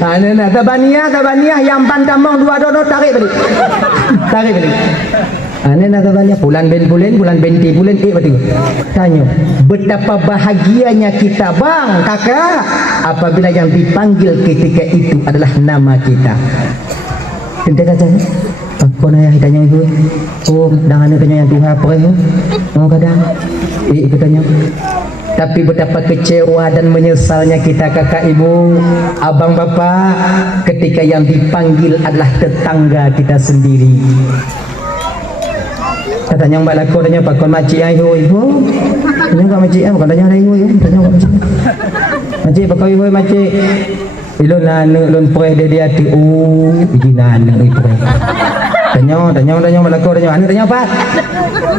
nah tabaniyah yang pantamong dua dono tarik balik Ane nakabanya bulan benti bulan betul. Tanya, betapa bahagianya kita bang, kakak, apabila yang dipanggil ketika itu adalah nama kita. Tentu katanya, aku naya tanya itu, oh, dengan tanya yang Tuhan apa ya? Mau kadang, itu tanya. Tapi betapa kecewa dan menyesalnya kita kakak ibu, abang bapak, ketika yang dipanggil adalah tetangga kita sendiri. Katanya mbak lako tanya pak kon makcik ai hoi ho tanya kak makcik bukan tanya ai hoi tanya kak makcik pak hoi makcik ilon nanu lon poe dia tu biji nanu itu tanya mbak lako tanya anu tanya pak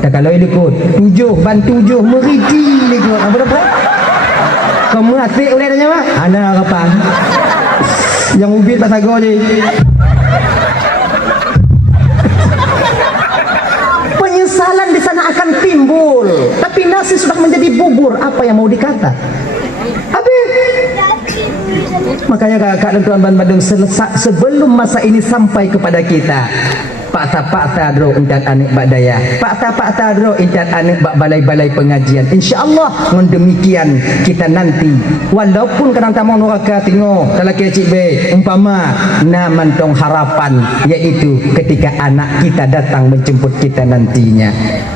tak kalau ikut 7 meriki ikut apa kamu asik boleh tanya pak ana apa yang ubit pasal go je akan timbul, tapi nasi sudah menjadi bubur. Apa yang mau dikata? Habis. Makanya kakak dan tuan Bandung, sebelum masa ini sampai kepada kita, pakta dro incat anik bak daya, pakta dro incat anik bak balai-balai pengajian. InsyaAllah dengan demikian kita nanti, walaupun kadang tamu neraka tengok kalau kecik be umpama na mantong harapan, yaitu ketika anak kita datang menjemput kita nantinya.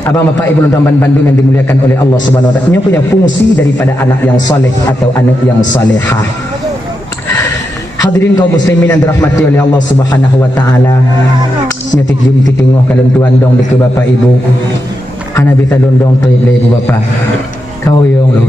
Abang bapak ibu dan Bandung yang dimuliakan oleh Allah Subhanahu wa taala, ini punya fungsi daripada anak yang soleh atau anak yang salehah. Hadirin kaum muslimin yang dirahmati oleh Allah Subhanahu wa taala. Nyetik jum titingoh kalian tuan dong deke bapak ibu. Ana bisa dondong toy ibu bapak. Kau yong lu.